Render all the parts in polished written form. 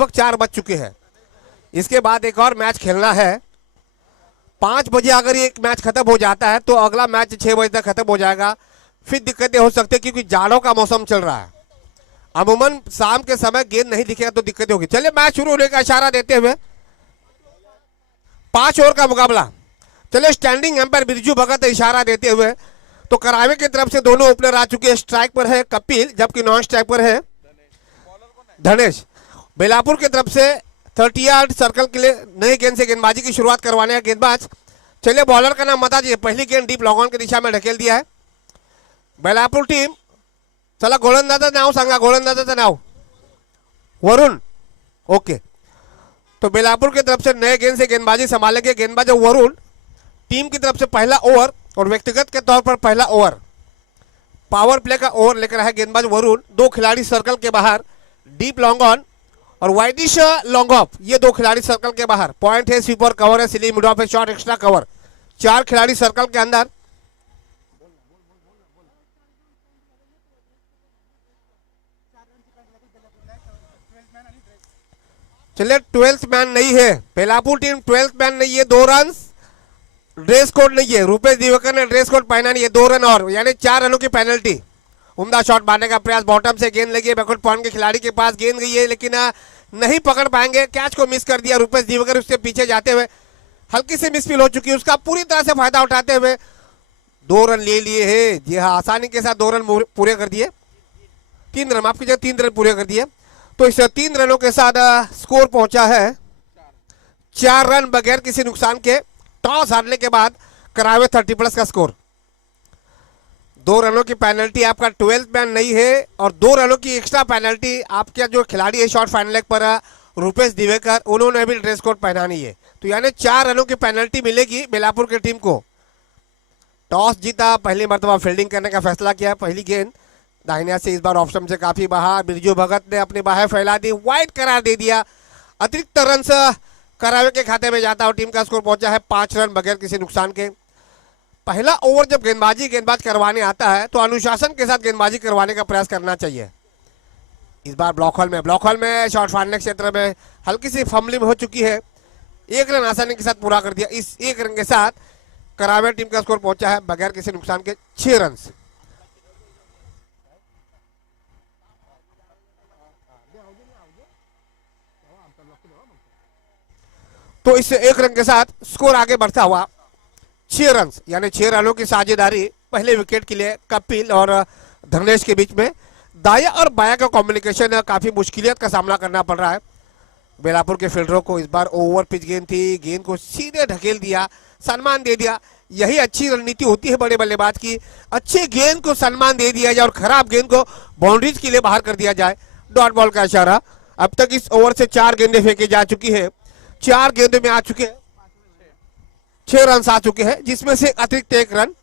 लगभग 4 बज चुके हैं। इसके बाद एक और मैच खेलना है। 5 बजे अगर ये मैच खत्म हो जाता है तो अगला मैच 6 बजे तक खत्म हो जाएगा। फिर दिक्कतें हो सकती है क्योंकि जाड़ों का मौसम चल रहा है। अमूमन शाम के समय गेंद नहीं दिखेगा तो दिक्कतें होगी। चलिए मैच शुरू होने का इशारा देते हुए 5 ओवर का मुकाबला। चलिए स्टैंडिंग एम्पायर बिरजू भगत इशारा देते हुए तो करावे की तरफ से दोनों ओपनर आ चुके हैं। स्ट्राइक पर है कपिल जबकि नॉन स्ट्राइक पर है धनेश। बेलापुर की तरफ से 30 यार्ड सर्कल के लिए नई गेंद से गेंदबाजी की शुरुआत करवाने हैं गेंदबाज। चलिए बॉलर का नाम बता दीजिए। पहली गेंद डीप लॉन्ग ऑन की दिशा में ढकेल दिया है बेलापुर टीम। चला गोलंदाजाचं नाव सांगा, गोलंदाजाचं नाव वरुण। ओके, तो बेलापुर की तरफ से नए गेंद से गेंदबाजी संभालेंगे गेंदबाज वरुण। टीम की तरफ से पहला ओवर और व्यक्तिगत के तौर पर पहला ओवर पावर प्ले का ओवर लेकर है गेंदबाज वरुण। 2 खिलाड़ी सर्कल के बाहर, डीप लॉन्ग ऑन और वाइडिश लॉन्ग ऑफ, ये 2 खिलाड़ी सर्कल के बाहर। पॉइंट है, स्वीपर कवर है, सिली मिड ऑफ है, शॉट एक्स्ट्रा कवर। 4 खिलाड़ी सर्कल के अंदर। चलिए 12th मैन नहीं है बेलापुर टीम, 12th मैन नहीं है। 2 रन, ड्रेस कोड नहीं है। रुपेश दिवाकर ने ड्रेस कोड पहना नहीं है। 2 रन और यानी 4 रनों की पेनल्टी। उम्दा शॉट मारने का प्रयास, बॉटम से गेंद लगी है, बैकवर्ड पॉइंट के खिलाड़ी के पास गेंद गई है लेकिन नहीं पकड़ पाएंगे। कैच को मिस कर दिया रुपेश दिवाकर, उसके पीछे जाते हुए हल्की से मिसफील हो चुकी है। उसका पूरी तरह से फायदा उठाते हुए 2 रन ले लिए है। जी हाँ, आसानी के साथ 2 रन पूरे कर दिए। 3 रन, माफ कीजिए 3 रन पूरे कर दिए। तो इस 3 रनों के साथ स्कोर पहुंचा है 4 रन बगैर किसी नुकसान के। टॉस हारने के बाद करावे 30+ का स्कोर। 2 रनों की पेनल्टी, आपका 12th मैन नहीं है और 2 रनों की एक्स्ट्रा पेनल्टी आपके जो खिलाड़ी है शॉर्ट फाइनल लेग पर रुपेश दिवेकर, उन्होंने भी ड्रेस कोड पहना नहीं है। तो यानी 4 रनों की पेनल्टी मिलेगी बेलापुर की टीम को। टॉस जीता, पहली मरतबा फील्डिंग करने का फैसला किया। पहली गेंद दाहिने से इस बार ऑप्शन से काफी बाहर। बिरजू भगत ने अपनी बाहें फैला दी, वाइड करार दे दिया। अतिरिक्त रन करावे के खाते में जाता और टीम का स्कोर पहुंचा है 5 रन बगैर किसी नुकसान के। पहला ओवर जब गेंदबाज करवाने आता है तो अनुशासन के साथ गेंदबाजी करवाने का प्रयास करना चाहिए। इस बार ब्लॉक हॉल में शॉट फाड़ने क्षेत्र में हल्की सी फंबलिंग हो चुकी है। 1 रन आसानी के साथ पूरा कर दिया। इस 1 रन के साथ करावे टीम का स्कोर पहुंचा है बगैर किसी नुकसान के 6 रन। तो इस 1 रन के साथ स्कोर आगे बढ़ता हुआ 6 रन, यानी 6 रनों की साझेदारी पहले विकेट के लिए कपिल और धनेश के बीच में। दाया और बाया का कम्युनिकेशन काफी मुश्किलियत का सामना करना पड़ रहा है बेलापुर के फील्डरों को। इस बार ओवर पिच गेंद थी, गेंद को सीधे ढकेल दिया, सम्मान दे दिया। यही अच्छी रणनीति होती है बड़े बल्लेबाज की। अच्छी गेंद को सम्मान दे दिया जाए और खराब गेंद को बाउंड्रीज के लिए बाहर कर दिया जाए। डॉट बॉल का इशारा। अब तक इस ओवर से 4 गेंदें फेंकी जा चुकी है। 4 गेंदों में आ चुके हैं 6 रन आ चुके हैं, जिसमें से अतिरिक्त 1 रन।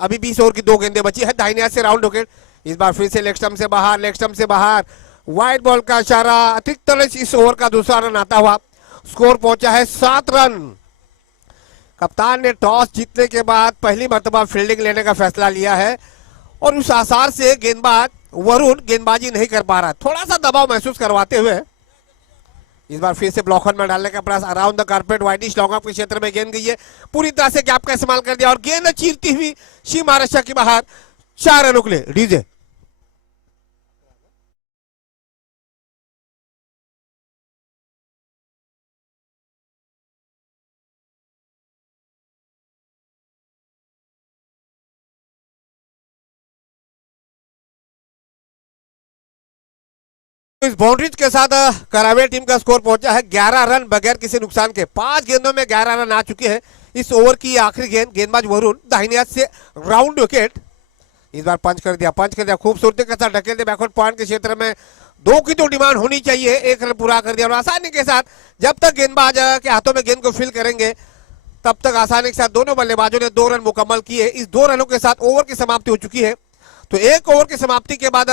अभी 20 ओवर की 2 गेंदें बची है। दाहिने हाथ से राउंड विकेट। इस बार फिर से लेग स्टंप से बाहर, वाइड बॉल का इशारा। अतिरिक्त रन, इस ओवर का दूसरा रन आता हुआ स्कोर पहुंचा है 7 रन। कप्तान ने टॉस जीतने के बाद पहली मर्तबा फील्डिंग लेने का फैसला लिया है और उस आसार से गेंदबाज वरुण गेंदबाजी नहीं कर पा रहा। थोड़ा सा दबाव महसूस करवाते हुए इस बार फिर से ब्लॉक में डालने का प्रयास। Around the carpet wideish long off के क्षेत्र में गेंद गई है। पूरी तरह से गैप का इस्तेमाल कर दिया और गेंद चीरती हुई शी महाराष्ट्र के बाहर। 4 रनों के लिए डीजे। इस बाउंड्रीज के साथ करावे टीम का स्कोर पहुंचा है 11 रन बगैर किसी नुकसान के। 5 गेंदों में 11 रन आ चुके हैं। इस ओवर की आखिरी गेंद गेंदबाज वरुण दाहिने हाथ से राउंड विकेट। इस बार पंच कर दिया खूबसूरती के साथ ढकेल दिया बैकवर्ड पॉइंट के क्षेत्र में। 2 की तो डिमांड होनी चाहिए। 1 रन पूरा कर दिया और आसानी के साथ जब तक गेंदबाज के हाथों में गेंद को फील करेंगे तब तक आसानी के साथ दोनों बल्लेबाजों ने 2 रन मुकम्मल किए। इस 2 रनों के साथ ओवर की समाप्ति हो चुकी है। तो 1 ओवर की समाप्ति के बाद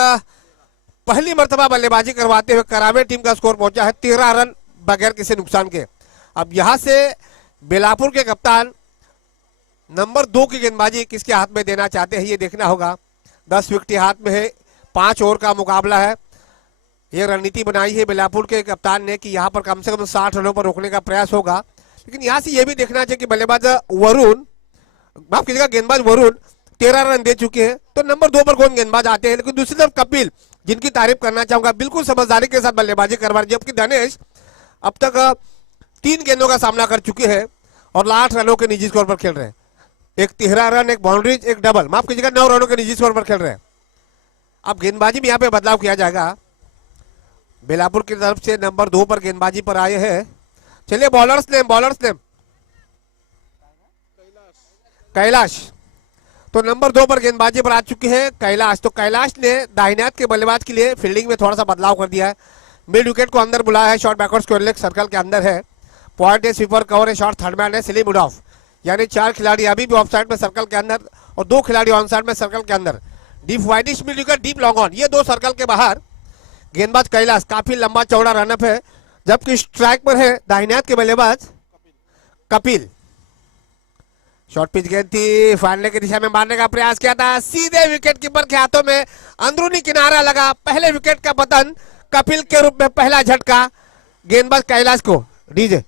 पहली मर्तबा बल्लेबाजी करवाते हुए करावे टीम का स्कोर पहुंचा है 13 रन बगैर किसी नुकसान के। अब यहां से बेलापुर के कप्तान नंबर 2 की गेंदबाजी किसके हाथ में देना चाहते हैं ये देखना होगा। 10 विकेट हाथ में है। 5 ओवर का मुकाबला है। ये रणनीति बनाई है बेलापुर के कप्तान ने कि यहाँ पर कम से कम 60 रनों पर रोकने का प्रयास होगा। लेकिन यहाँ से ये भी देखना चाहिए कि बल्लेबाज वरुण, माफ कीजिएगा गेंदबाज वरुण 13 रन दे चुके हैं, तो नंबर 2 पर कौन गेंदबाज आते हैं। लेकिन दूसरी तरफ कपिल, जिनकी तारीफ करना चाहूंगा, बिल्कुल समझदारी के साथ बल्लेबाजी करवा रहे, जबकि धनेश अब तक 3 गेंदों का सामना कर चुके हैं और 8 रनों के निजी स्कोर पर खेल रहे हैं। एक 13 रन, एक बाउंड्रीज, एक डबल, माफ कीजिएगा 9 रनों के निजी स्कोर पर खेल रहे हैं। अब गेंदबाजी में यहाँ पे बदलाव किया जाएगा। बेलापुर की तरफ से नंबर 2 पर गेंदबाजी पर आए हैं। चलिए बॉलर्स नेम कैलाश, तो नंबर 2 पर गेंदबाजी पर आ चुके हैं कैलाश। तो कैलाश ने दाहिने हाथ के बल्लेबाज के लिए फील्डिंग में थोड़ा सा बदलाव कर दिया है। मिड विकेट को अंदर बुलाया है, shot backward square leg circle के अंदर है। पॉइंट है, स्वीपर कवर है, शॉट थर्ड मैन है, स्लिम मिड ऑफ, यानी 4 खिलाड़ी अभी भी ऑफ साइड में सर्कल के अंदर और 2 खिलाड़ी ऑन साइड में सर्कल के अंदर। Deep widish mid wicket, deep long on, ये 2 सर्कल के बाहर। गेंदबाज कैलाश काफी लंबा चौड़ा रनअप है, जबकि स्ट्राइक पर है दाहिने हाथ के बल्लेबाज कपिल। शॉर्ट पिच गेंद थी, फाड़ने की दिशा में मारने का प्रयास किया था, सीधे विकेट कीपर के हाथों में अंदरूनी किनारा लगा। पहले विकेट का पतन, कपिल के रूप में पहला झटका गेंदबाज कैलाश को। डीजे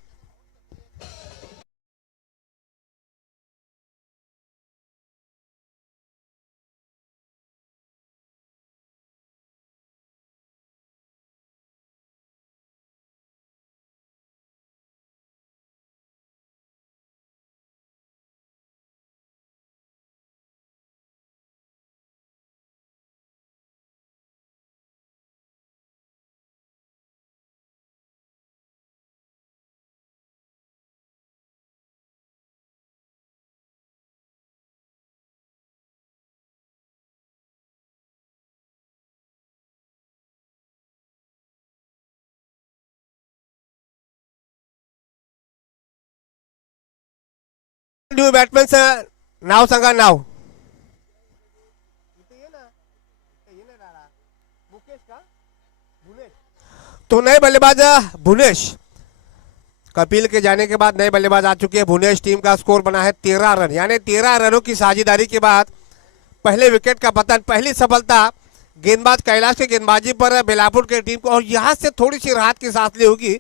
न्यू बैट्समैन से नाव संगा नाव तो नए बल्लेबाज भुवनेश। कपिल के जाने के बाद नए बल्लेबाज आ चुके हैं भुवनेश। टीम का स्कोर बना है 13 रन, यानी 13 रनों की साझेदारी के बाद पहले विकेट का पतन, पहली सफलता गेंदबाज कैलाश के गेंदबाजी पर बेलापुर के टीम को। और यहां से थोड़ी सी राहत की सांस ली होगी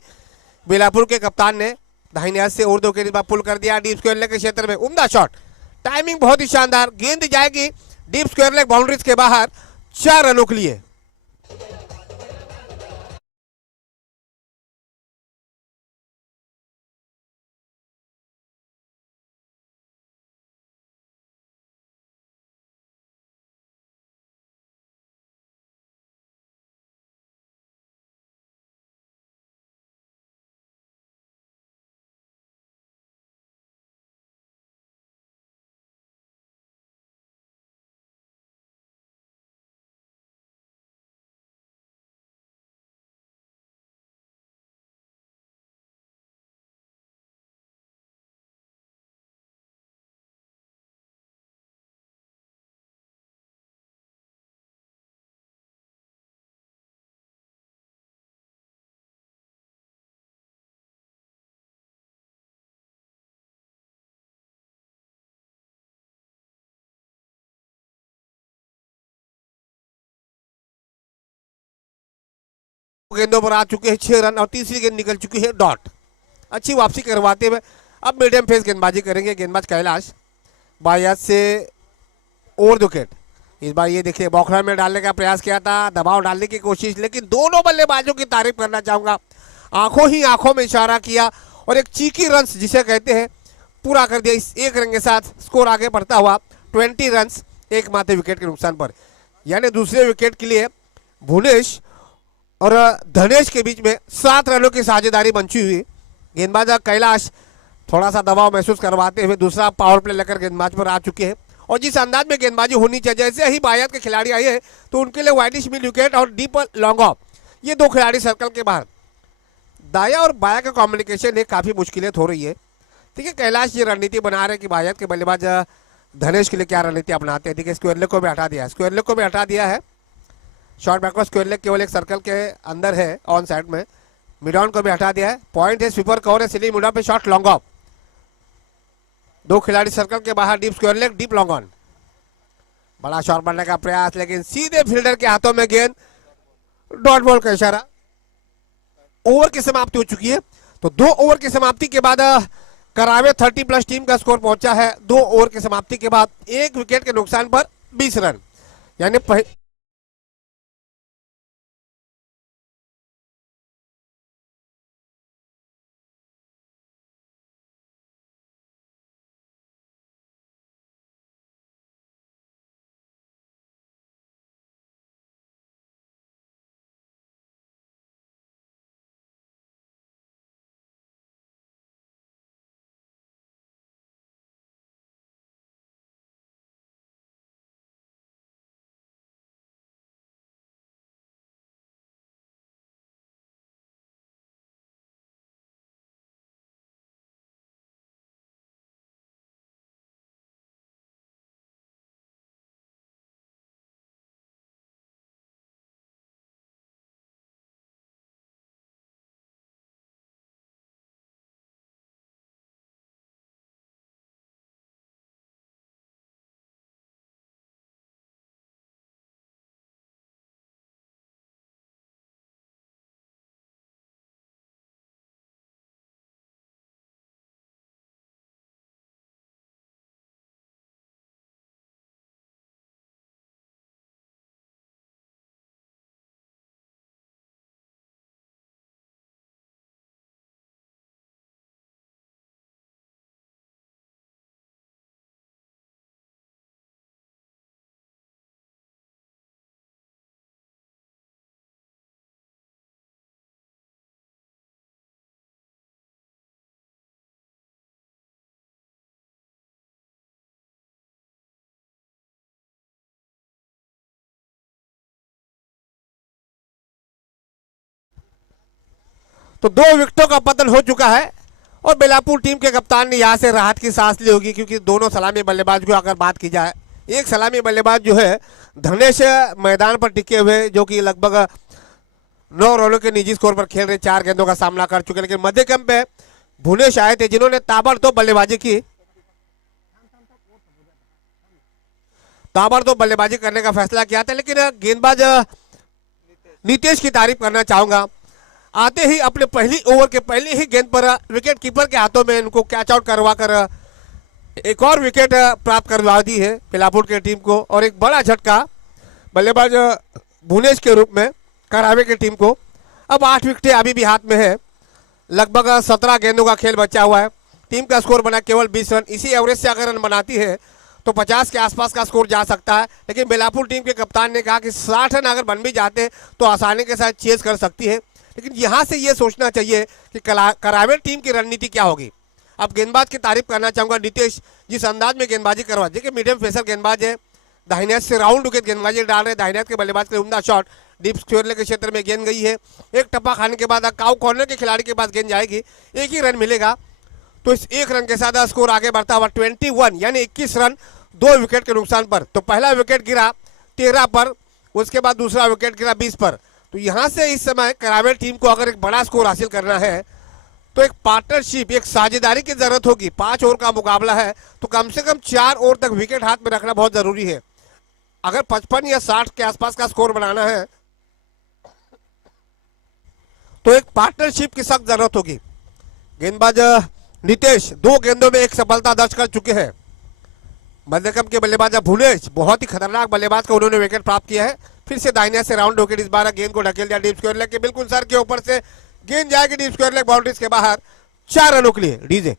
बेलापुर के कप्तान ने। दाहिने हाथ से और 2 गेंद पुल कर दिया डीप स्क्वायर लेग के क्षेत्र में, उम्दा शॉट, टाइमिंग बहुत ही शानदार, गेंद जाएगी डीप स्क्वायर लेग बाउंड्रीज के बाहर 4 रनों के लिए। गेंदों पर आ चुके हैं 6 रन और तीसरी गेंद निकल चुकी है डॉट। अच्छी वापसी करवाते हुए अब मीडियम फेस गेंदबाजी करेंगे गेंदबाज कैलाश। बायात से ओवर विकेट, इस बार ये देखिए बौखला में डालने का प्रयास किया था, दबाव डालने की कोशिश, लेकिन दोनों बल्लेबाजों की तारीफ करना चाहूंगा, आंखों ही आंखों में इशारा किया और एक चीकी रन जिसे कहते हैं पूरा कर दिया। इस 1 रन के साथ स्कोर आगे बढ़ता हुआ 20 रन एकमात्र विकेट के नुकसान पर, यानी दूसरे विकेट के लिए भुवनेश और धनेश के बीच में 7 रनों की साझेदारी बची हुई। गेंदबाज कैलाश थोड़ा सा दबाव महसूस करवाते हुए दूसरा पावर प्ले लेकर गेंदबाज पर आ चुके हैं। और जिस अंदाज में गेंदबाजी होनी चाहिए, जैसे ही बायात के खिलाड़ी आए हैं तो उनके लिए वाइडिश मिड विकेट और डीप लॉन्ग ऑफ, ये 2 खिलाड़ी सर्कल के बाहर। दाया और बाया का कॉम्बिनेशन है, काफी मुश्किलें हो रही है। ठीक है, कैलाश ये रणनीति बना रहे कि बायात के बल्लेबाज धनेश के लिए क्या रणनीति अपनाते हैं। ठीक है, स्क्वायर लेग को भी हटा दिया, स्क्वायर लेग को भी हटा दिया है। शॉर्ट बैकवर्ड स्क्वायर लेग केवल एक सर्कल के अंदर है ऑन साइड में, मिड ऑन को भी हटा दिया है। पॉइंट है, स्वीपर कवर है, स्लिम मिड ऑफ पे शॉट लॉन्ग ऑफ, 2 खिलाड़ी सर्कल के बाहर, deep square leg, deep long on. बड़ा शॉट बनने का प्रयास, लेकिन सीधे फील्डर के हाथों में गेंद डॉट बॉल का इशारा। ओवर की समाप्ति हो चुकी है। तो 2 ओवर की समाप्ति के बाद करावे 30+ टीम का स्कोर पहुंचा है 2 ओवर की समाप्ति के बाद 1 विकेट के नुकसान पर 20 रन। यानी तो 2 विकेटों का पतन हो चुका है और बेलापुर टीम के कप्तान ने यहां से राहत की सांस ली होगी, क्योंकि दोनों सलामी बल्लेबाज की अगर बात की जाए, एक सलामी बल्लेबाज जो है धनेश मैदान पर टिके हुए, जो कि लगभग 9 रनों के निजी स्कोर पर खेल रहे 4 गेंदों का सामना कर चुके, लेकिन मध्य क्रम पे भुवनेश आए थे जिन्होंने ताबड़तोड़ बल्लेबाजी की, ताबड़तोड़ बल्लेबाजी करने का फैसला किया था। लेकिन गेंदबाज नीतीश की तारीफ करना चाहूंगा, आते ही अपने पहली ओवर के पहले ही गेंद पर विकेट कीपर के हाथों में इनको कैच आउट करवा कर एक और विकेट प्राप्त करवा दी है बेलापुर की टीम को, और एक बड़ा झटका बल्लेबाज भुवनेश के रूप में करावे की टीम को। अब 8 विकेटें अभी भी हाथ में है, लगभग 17 गेंदों का खेल बचा हुआ है। टीम का स्कोर बना केवल 20 रन। इसी एवरेज से अगर रन बनाती है तो 50 के आसपास का स्कोर जा सकता है, लेकिन बेलापुर टीम के कप्तान ने कहा कि 60 रन अगर बन भी जाते तो आसानी के साथ चेस कर सकती है। लेकिन यहां से ये सोचना चाहिए कि करावे टीम की रणनीति क्या होगी। अब गेंदबाज की तारीफ करना चाहूंगा नीतीश, जिस अंदाज में गेंदबाजी करवा, देखिए मीडियम फेसर गेंदबाज है, दाहिने से राउंड विकेट गेंदबाजी डाल रहे, दाहिने के बल्लेबाज के उम्दा शॉट, डीप स्क्वेयर के क्षेत्र में गेंद गई है, एक टप्पा खाने के बाद काउ कॉर्नर के खिलाड़ी के पास गेंद जाएगी, एक ही रन मिलेगा। तो इस एक रन के साथ स्कोर आगे बढ़ता हुआ 21 यानी 21 रन 2 विकेट के नुकसान पर। तो पहला विकेट गिरा 13 पर, उसके बाद दूसरा विकेट गिरा 20 पर। तो यहां से इस समय करावे टीम को अगर एक बड़ा स्कोर हासिल करना है तो एक पार्टनरशिप, एक साझेदारी की जरूरत होगी। 5 ओवर का मुकाबला है तो कम से कम 4 ओवर तक विकेट हाथ में रखना बहुत जरूरी है। अगर 55 या 60 के आसपास का स्कोर बनाना है तो एक पार्टनरशिप की सख्त जरूरत होगी। गेंदबाज नीतीश 2 गेंदों में एक सफलता दर्ज कर चुके हैं। मध्यक्रम के बल्लेबाज भुवनेश बहुत ही खतरनाक बल्लेबाज का उन्होंने विकेट प्राप्त किया है। फिर से दाहिने से राउंड विकेट, इस बार गेंद को ढकेल दिया डीप स्क्वायर लेग के बिल्कुल सर के ऊपर से गेंद जाएगी डीप स्क्वायर लेग बाउंड्रीज के बाहर, 4 रनों के लिए डीजे।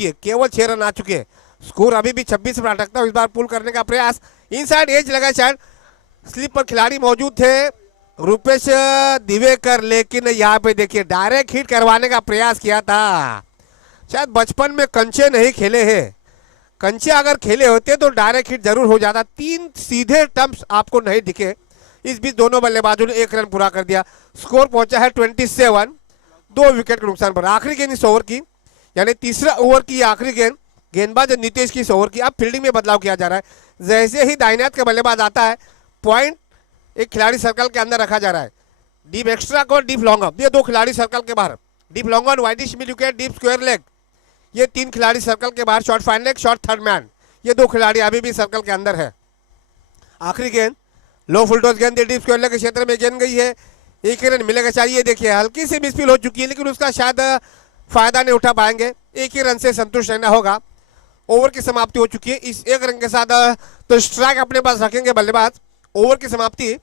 चुकी है, केवल 6 रन आ चुके हैं। स्कोर अभी भी 26 पर अटकता है। इस बार पुल करने का प्रयास, इनसाइड एज लगा, शायद स्लिप पर खिलाड़ी मौजूद थे रुपेश दिवेकर, लेकिन यहाँ पे देखिए डायरेक्ट हिट करवाने का प्रयास किया था। शायद बचपन में कंचे नहीं खेले हैं, कंचे अगर खेले होते तो डायरेक्ट हिट जरूर हो जाता। 3 सीधे टम्प्स आपको नहीं दिखे। इस बीच दोनों बल्लेबाजों ने 1 रन पूरा कर दिया। स्कोर पहुंचा है 27, 2 विकेट के नुकसान पर। आखिरी गेंद इस ओवर की, यानी तीसरा ओवर की आखिरी गेंद, गेंदबाज नीतीश की इस ओवर की। अब फील्डिंग में बदलाव किया जा रहा है। जैसे ही दाहिने हाथ का बल्लेबाज आता है, पॉइंट एक खिलाड़ी सर्कल के अंदर रखा जा रहा है। डीप एक्स्ट्रा को डीप लॉन्ग अप, ये 2 खिलाड़ी सर्कल के बाहर। Deep long on, widish mid wicket, deep square leg, ये 3 खिलाड़ी सर्कल के बाहर। Short fine leg, short third man, ये 2 खिलाड़ी अभी भी सर्कल के अंदर है। आखिरी गेंद लो फुलटॉस गेंद डीप स्क्वायर लेग के क्षेत्र में गेंद गई है। 1 रन मिलेगा चाहिए। देखिए हल्की सी मिसफील हो चुकी है, लेकिन उसका शायद फायदा नहीं उठा पाएंगे। 1 ही रन से संतुष्ट रहना होगा। ओवर की समाप्ति हो चुकी है। इस 1 रन के साथ तो स्ट्राइक अपने पास रखेंगे बल्लेबाज। ओवर की समाप्ति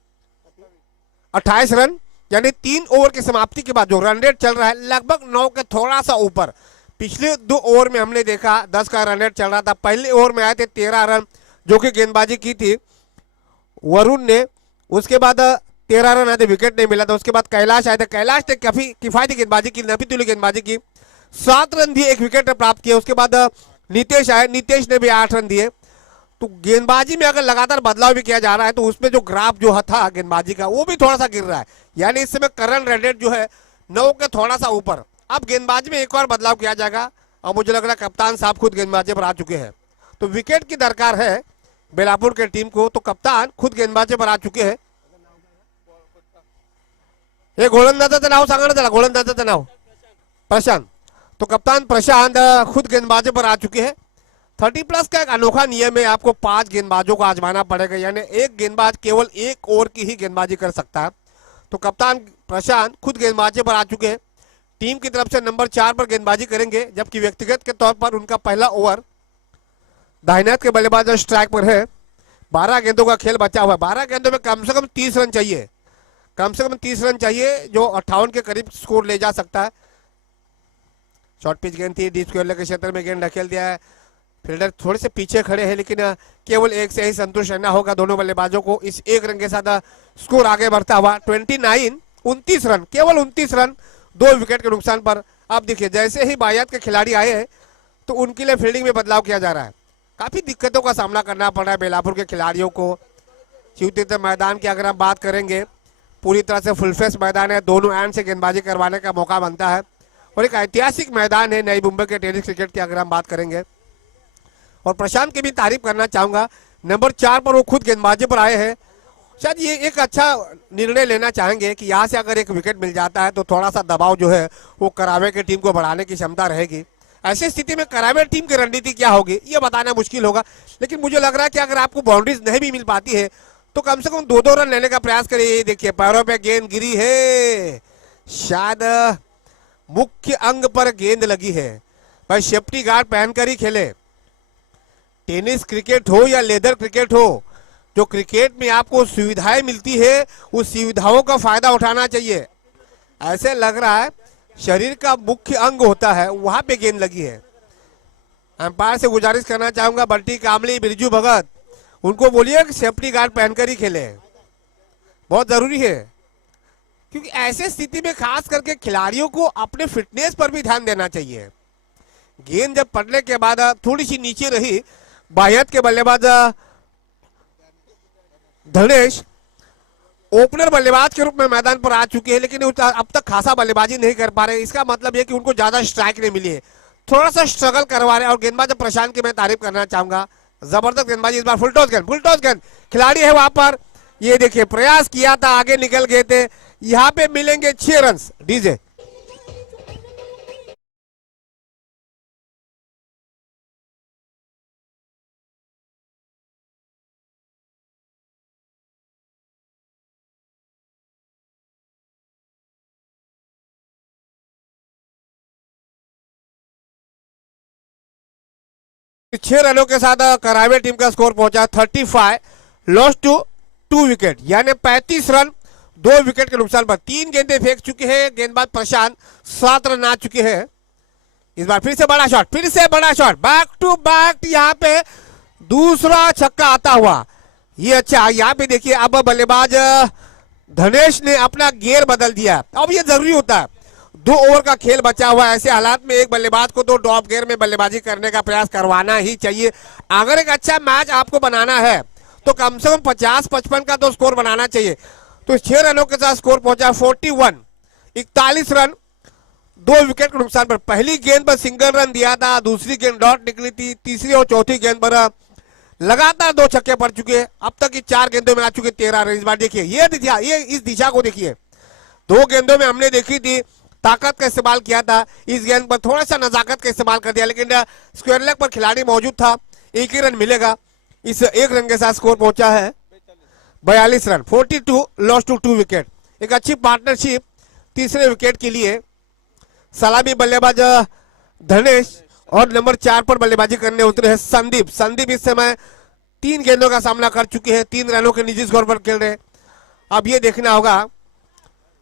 28 रन, यानी 3 ओवर की समाप्ति के बाद जो रन रेट चल रहा है लगभग 9 के थोड़ा सा ऊपर। पिछले 2 ओवर में हमने देखा 10 का रन रेट चल रहा था। पहले ओवर में आए थे 13 रन, जो कि गेंदबाजी की थी वरुण ने। उसके बाद 13 रन आए थे, विकेट नहीं मिला था। उसके बाद कैलाश आए थे, कैलाश ने काफी किफायती गेंदबाजी की, नबी तुल्य गेंदबाजी की, 7 रन दिए, 1 विकेट प्राप्त किया। उसके बाद नीतीश आए, नीतीश ने भी 8 रन दिए। तो गेंदबाजी में अगर लगातार बदलाव भी किया जा रहा है तो उसमें जो ग्राफ जो था गेंदबाजी का वो भी थोड़ा सा गिर रहा है। यानी इस समय करंट रन रेट जो है 9 के थोड़ा सा ऊपर। अब गेंदबाजी में एक और बदलाव किया जाएगा और मुझे लग रहा है कप्तान साहब खुद गेंदबाजी पर आ चुके हैं। तो विकेट की दरकार है बेलापुर के टीम को, तो कप्तान खुद गेंदबाजी पर आ चुके हैं। हे गोलंदाजाचं नाव सांगा ना त्याला, गोलंदाजाचं नाव प्रशांत। तो कप्तान प्रशांत खुद गेंदबाजी पर आ चुके हैं। 30+ का एक अनोखा नियम है, आपको 5 गेंदबाजों को आजमाना पड़ेगा, यानी एक गेंदबाज केवल 1 ओवर की ही गेंदबाजी कर सकता है। तो कप्तान प्रशांत खुद गेंदबाजी पर आ चुके हैं। टीम की तरफ से नंबर 4 पर गेंदबाजी करेंगे, जबकि व्यक्तिगत के तौर पर उनका पहला ओवर दाहिने हाथ के बल्लेबाज स्ट्राइक पर है। 12 गेंदों का खेल बचा हुआ है। 12 गेंदों में कम से कम 30 रन चाहिए, कम से कम 30 रन चाहिए, जो 58 के करीब स्कोर ले जा सकता है। शॉर्ट पिच गेंद थी, डीप स्क्वायर लेग के क्षेत्र में गेंद ढकेल दिया है। फील्डर थोड़े से पीछे खड़े हैं, लेकिन केवल 1 से ही संतुष्ट रहना होगा दोनों बल्लेबाजों को। इस 1 रन के साथ स्कोर आगे बढ़ता हुआ 29 रन, केवल 29 रन, 2 विकेट के नुकसान पर। अब देखिए जैसे ही बायात के खिलाड़ी आए हैं तो उनके लिए फील्डिंग में बदलाव किया जा रहा है। काफी दिक्कतों का सामना करना पड़ रहा है बेलापुर के खिलाड़ियों को। शिवतीर्थ मैदान की अगर हम बात करेंगे, पूरी तरह से फुलफेस मैदान है, दोनों एंड से गेंदबाजी करवाने का मौका बनता है और एक ऐतिहासिक मैदान है नई मुंबई के टेनिस क्रिकेट की अगर हम बात करेंगे। और प्रशांत की भी तारीफ करना चाहूंगा, नंबर 4 पर वो खुद गेंदबाजी पर आए हैं। शायद ये एक अच्छा निर्णय लेना चाहेंगे कि यहाँ से अगर 1 विकेट मिल जाता है तो थोड़ा सा दबाव जो है वो करावे की टीम को बढ़ाने की क्षमता रहेगी। ऐसी स्थिति में करावे टीम की रणनीति क्या होगी ये बताना मुश्किल होगा, लेकिन मुझे लग रहा है कि अगर आपको बाउंड्रीज नहीं भी मिल पाती है तो कम से कम 2-2 रन लेने का प्रयास करिए। ये देखिए पैरों पे गेंद गिरी है, शायद मुख्य अंग पर गेंद लगी है। भाई सेफ्टी गार्ड पहनकर ही खेले। टेनिस क्रिकेट हो या लेदर क्रिकेट हो, जो क्रिकेट में आपको सुविधाएं मिलती है उस सुविधाओं का फायदा उठाना चाहिए। ऐसे लग रहा है शरीर का मुख्य अंग होता है वहां पे गेंद लगी है। अंपायर से गुजारिश करना चाहूंगा, बंटी कामली, बिरजू भगत, उनको बोलिए कि सेफ्टी गार्ड पहनकर ही खेले, बहुत जरूरी है। क्योंकि ऐसे स्थिति में खास करके खिलाड़ियों को अपने फिटनेस पर भी ध्यान देना चाहिए। गेंद जब पड़ने के बाद थोड़ी सी नीचे रही, बायत के बल्लेबाज धनेश ओपनर बल्लेबाज के रूप में मैदान पर आ चुके हैं, लेकिन अब तक खासा बल्लेबाजी नहीं कर पा रहे। इसका मतलब यह कि उनको ज्यादा स्ट्राइक नहीं मिली है, थोड़ा सा स्ट्रगल करवा रहे हैं। और गेंदबाज प्रशांत की मैं तारीफ करना चाहूंगा, जबरदस्त गेंदबाजी। इस बार फुल टॉस गेंद खिलाड़ी है वहां पर, ये देखिए प्रयास किया था, आगे निकल गए थे। यहाँ पे मिलेंगे 6 रन। डीजे छह रनों के साथ करावे टीम का स्कोर पहुंचा 35, लॉस्ट टू 2 विकेट, यानी 35 रन 2 विकेट के नुकसान पर। 3 गेंदें फेंक चुके हैं गेंदबाज प्रशांत, 7 रन आ चुके हैं। इस बार फिर से बड़ा शॉट, फिर से बड़ा शॉट, बैक टू बैक यहाँ पे दूसरा छक्का आता हुआ। ये अच्छा, यहाँ पे देखिए अब बल्लेबाज धनेश ने अपना गियर बदल दिया। अब ये जरूरी होता है, 2 ओवर का खेल बचा हुआ है, ऐसे हालात में एक बल्लेबाज को तो ड्रॉप गियर में बल्लेबाजी करने का प्रयास करवाना ही चाहिए। अगर एक अच्छा मैच आपको बनाना है तो कम से कम 50-55 का तो स्कोर बनाना चाहिए। तो 6 रनों के साथ स्कोर पहुंचा 41, 41 रन 2 विकेट के नुकसान पर। पहली गेंद पर सिंगल रन दिया था, दूसरी गेंद डॉट निकली थी, तीसरी और चौथी गेंद पर लगातार 2 छक्के पड़ चुके। अब तक की 4 गेंदों में आ चुके 13 रन। इस बार देखिए ये इस दिशा को देखिए, 2 गेंदों में हमने देखी थी ताकत का इस्तेमाल किया था, इस गेंद पर थोड़ा सा नजाकत का इस्तेमाल कर दिया, लेकिन स्क्वायर लेग पर खिलाड़ी मौजूद था, 1 ही रन मिलेगा। इस 1 रन के साथ स्कोर पहुंचा है 42 रन, 42 लॉस्ट टू 2 विकेट। एक अच्छी पार्टनरशिप तीसरे विकेट के लिए। सलामी बल्लेबाज धनेश और नंबर 4 पर बल्लेबाजी करने उतरे हैं संदीप। संदीप इस समय 3 गेंदों का सामना कर चुके हैं, 3 रनों के निजी स्कोर पर खेल रहे हैं। अब ये देखना होगा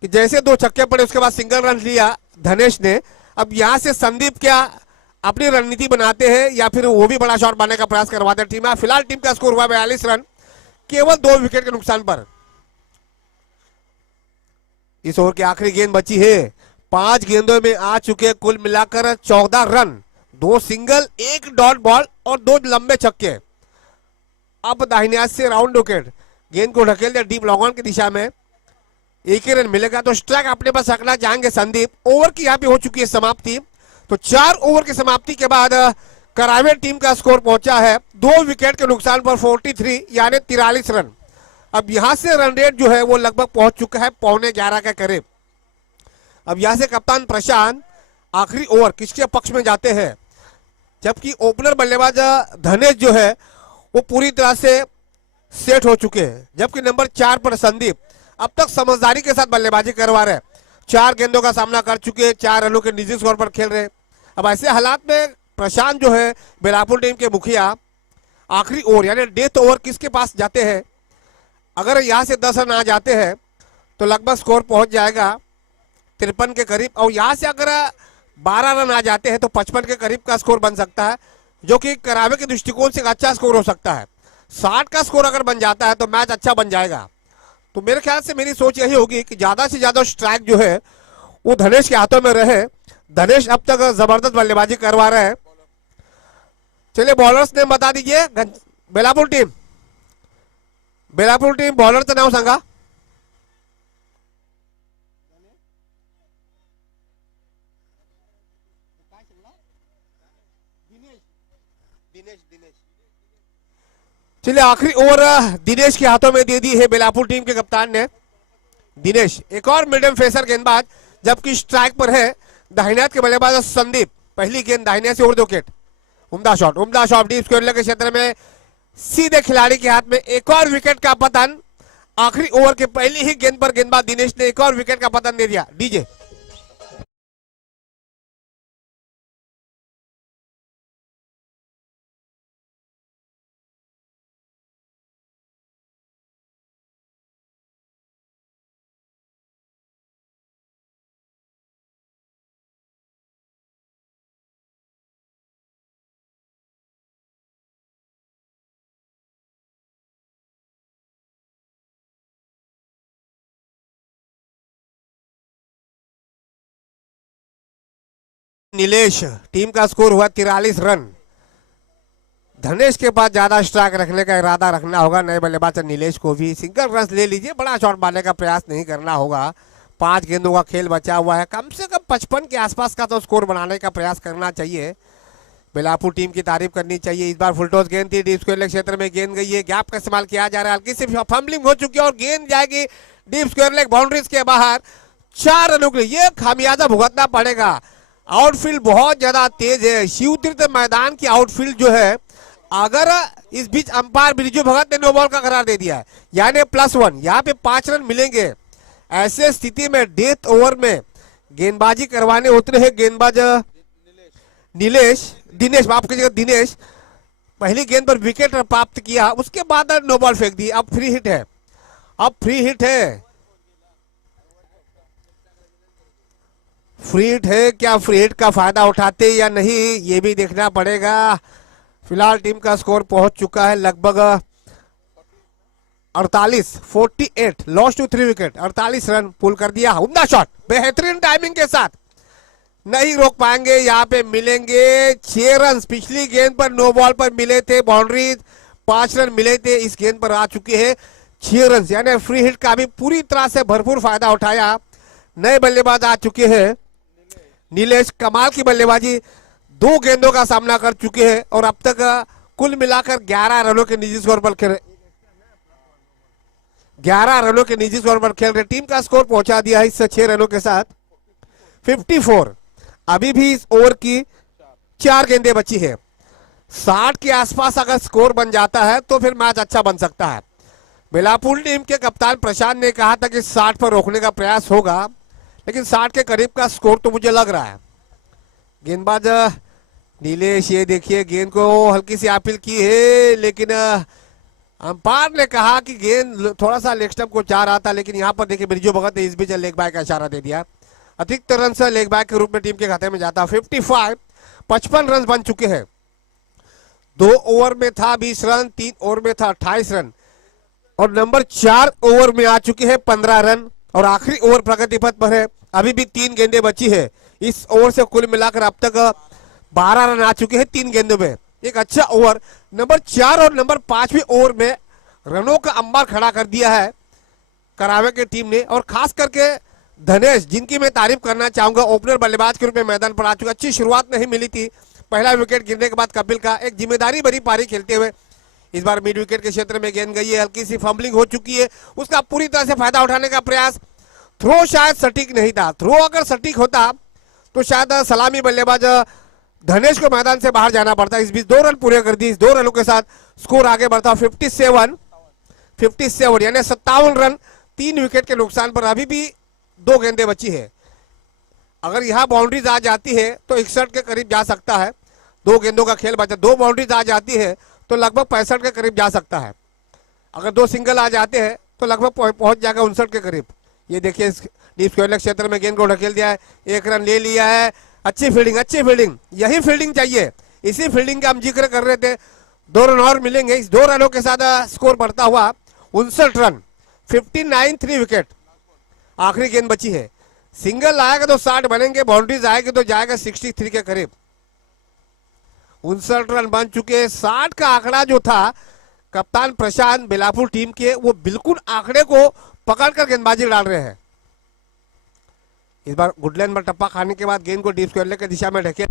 कि जैसे 2 छक्के पड़े उसके बाद सिंगल रन लिया धनेश ने, अब यहां से संदीप क्या अपनी रणनीति बनाते हैं या फिर वो भी बड़ा शॉट बनाने का प्रयास करवाते हैं टीम। फिलहाल टीम का स्कोर हुआ 42 रन केवल 2 विकेट के नुकसान पर। इस ओवर की आखिरी गेंद बची है, 5 गेंदों में आ चुके कुल मिलाकर 14 रन, 2 सिंगल, 1 डॉट बॉल और 2 लंबे छक्के। अब दाहिने हाथ से राउंड विकेट, गेंद को ढकेल दिया डीप लॉन्ग ऑन की दिशा में, 1 ही रन मिलेगा। तो स्ट्राइक अपने पास रखना चाहेंगे संदीप। ओवर की यहाँ पे हो चुकी है समाप्ति। तो 4 ओवर की समाप्ति के बाद करावे टीम का स्कोर पहुंचा है 2 विकेट के नुकसान पर 43 यानी 43 रन। अब यहां से रन रेट जो है वो लगभग पहुंच चुका है 11:15 के करीब। अब यहां से कप्तान प्रशांत आखिरी ओवर किसके पक्ष में जाते हैं, जबकि ओपनर बल्लेबाज धनेश जो है वो पूरी तरह से सेट हो चुके हैं, जबकि नंबर 4 पर संदीप अब तक समझदारी के साथ बल्लेबाजी करवा रहे हैं। 4 गेंदों का सामना कर चुके, 4 रनों के निजी स्कोर पर खेल रहे। अब ऐसे हालात में प्रशांत जो है बेलापुर टीम के मुखिया आखिरी ओवर यानी डेथ ओवर किसके पास जाते हैं। अगर यहां से 10 रन आ जाते हैं तो लगभग स्कोर पहुंच जाएगा 53 के करीब, और यहां से अगर 12 रन आ जाते हैं तो 55 के करीब का स्कोर बन सकता है, जो कि करावे के दृष्टिकोण से अच्छा स्कोर हो सकता है। 60 का स्कोर अगर बन जाता है तो मैच अच्छा बन जाएगा। तो मेरे ख्याल से मेरी सोच यही होगी कि ज्यादा से ज्यादा स्ट्राइक जो है वो धनेश के हाथों में रहे। धनेश अब तक जबरदस्त बल्लेबाजी करवा रहे हैं। चलिए बॉलर्स नेम बता दीजिए। बेलापुर टीम बॉलरचं नाव सांगा। चलिए आखिरी ओवर दिनेश के हाथों में दे दी है बेलापुर टीम के कप्तान ने। दिनेश एक और मीडियम फेसर गेंदबाज, जबकि स्ट्राइक पर है दाहिने हाथ के बल्लेबाज संदीप। पहली गेंद दाहिने से ओवर 2 विकेट, उम्दा शॉट डीप स्क्वायर के क्षेत्र में सीधे खिलाड़ी के हाथ में। एक और विकेट का पतन। आखिरी ओवर के पहली ही गेंद पर गेंदबाज दिनेश ने एक और विकेट का पतन दे दिया। डीजे नीलेश, टीम का स्कोर हुआ 43 रन। धनेश के पास ज्यादा स्ट्राइक रखने का इरादा रखना होगा नए बल्लेबाज नीलेश को भी। सिंगल रन ले लीजिए, बड़ा शॉट मारने का प्रयास नहीं करना होगा। 5 गेंदों का खेल बचा हुआ है, कम से कम 55 के आसपास का तो स्कोर बनाने का प्रयास करना चाहिए। बेलापुर टीम की तारीफ करनी चाहिए। इस बार फुलटॉस गेंद थी, डीप स्क्वायर लेग क्षेत्र में गेंद गई है, गैप का इस्तेमाल किया जा रहा है, हल्की सी फंबलिंग हो चुकी है और गेंद जाएगी डीप स्क्वायर लेग बाउंड्रीज के बाहर। 4 रनों के लिए ये खामियाजा भुगतना पड़ेगा। आउटफील्ड बहुत ज्यादा तेज है, शिव तीर्थ मैदान की आउटफील्ड जो है, अगर इस बीच अंपायर बिरजू भगत ने नो बॉल का करार दे दिया है यानी +1, यहाँ पे 5 रन मिलेंगे। ऐसे स्थिति में डेथ ओवर में गेंदबाजी करवाने उतरे हैं गेंदबाज दिनेश माफ कीजिएगा दिनेश। पहली गेंद पर विकेट प्राप्त किया, उसके बाद नो बॉल फेंक दी। अब फ्री हिट है। फ्री हिट है क्या, फ्री हिट का फायदा उठाते या नहीं ये भी देखना पड़ेगा। फिलहाल टीम का स्कोर पहुंच चुका है लगभग 48 लॉस टू 3 विकेट, 48 रन पुल कर दिया। उम्दा शॉट बेहतरीन टाइमिंग के साथ, नहीं रोक पाएंगे, यहाँ पे मिलेंगे 6 रन। पिछली गेंद पर नो बॉल पर मिले थे बाउंड्रीज, 5 रन मिले थे, इस गेंद पर आ चुके हैं 6 रन, यानी फ्री हिट का भी पूरी तरह से भरपूर फायदा उठाया। नए बल्लेबाज आ चुके हैं नीलेश, कमाल की बल्लेबाजी, 2 गेंदों का सामना कर चुके हैं और अब तक कुल मिलाकर 11 रनों के निजी स्कोर पर खेल 11 रनों के निजी स्कोर पर खेल रहे। टीम का स्कोर पहुंचा दिया है इस 6 रनों के साथ 54। अभी भी इस ओवर की 4 गेंदें बची है। 60 के आसपास अगर स्कोर बन जाता है तो फिर मैच अच्छा बन सकता है। बेलापुर टीम के कप्तान प्रशांत ने कहा था कि 60 पर रोकने का प्रयास होगा, लेकिन 60 के करीब का स्कोर तो मुझे लग रहा है। गेंदबाज नीलेश, ये देखिए गेंद को हल्की सी अपील की है, लेकिन अंपायर ने कहा कि गेंद थोड़ा सा लेग स्टंप को जा रहा था, लेकिन यहाँ पर देखिए बिरजू भगत ने इस बीच लेग बाय का इशारा दे दिया। अतिरिक्त रन से लेग बाय के रूप में टीम के खाते में जाता। 55 रन बन चुके हैं। 2 ओवर में था 20 रन, 3 ओवर में था 28 रन और नंबर 4 ओवर में आ चुके हैं 15 रन और आखिरी ओवर प्रगति पथ पर है। अभी भी 3 गेंदें बची है। इस ओवर से कुल मिलाकर अब तक 12 रन आ चुके हैं 3 गेंदों में। एक अच्छा ओवर नंबर 4 और नंबर 5वें ओवर में रनों का अंबार खड़ा कर दिया है करावे की टीम ने। और खास करके धनेश, जिनकी मैं तारीफ करना चाहूंगा, ओपनर बल्लेबाज के रूप में मैदान पर आ चुका। अच्छी शुरुआत नहीं मिली थी, पहला विकेट गिरने के बाद कपिल का एक जिम्मेदारी भरी पारी खेलते हुए इस बार मिड विकेट के क्षेत्र में गेंद गई है, हल्की सी फंबलिंग हो चुकी है, उसका पूरी तरह से फायदा उठाने का प्रयास। थ्रो शायद सटीक नहीं था, थ्रो अगर सटीक होता तो शायद सलामी बल्लेबाज धनेश को मैदान से बाहर जाना पड़ता। इस बीच 2 रन पूरे कर दिए। इस 2 रनों के साथ स्कोर आगे बढ़ता 57 यानी 57 रन 3 विकेट के नुकसान पर। अभी भी 2 गेंदें बची है। अगर यहाँ बाउंड्रीज आ जाती है तो 61 के करीब जा सकता है। 2 गेंदों का खेल बचा, 2 बाउंड्रीज आ जाती है तो लगभग 65 के करीब जा सकता है। अगर 2 सिंगल आ जाते हैं तो लगभग पहुंच जाएगा 59 के करीब। ये देखिए डीप स्क्वायर क्षेत्र में गेंद को ढकेल दिया है, 1 रन ले लिया है। अच्छी फील्डिंग, यही फील्डिंग चाहिए, इसी फील्डिंग का हम जिक्र कर रहे थे। 2 रन और मिलेंगे। इस 2 रनों के साथ स्कोर बढ़ता हुआ 59 रन, 59 3 विकेट। आखिरी गेंद बची है, सिंगल आएगा तो 60 बनेंगे, बाउंड्रीज आएगी तो जाएगा 63 के करीब। 59 रन बन चुके। 60 का आंकड़ा जो था कप्तान प्रशांत बेलापुर टीम के, वो बिल्कुल आंकड़े को पकड़कर गेंदबाजी डाल रहे हैं। इस बार गुडलैंड पर टप्पा खाने के बाद गेंद को डीप स्क्वायर की दिशा में ढकेल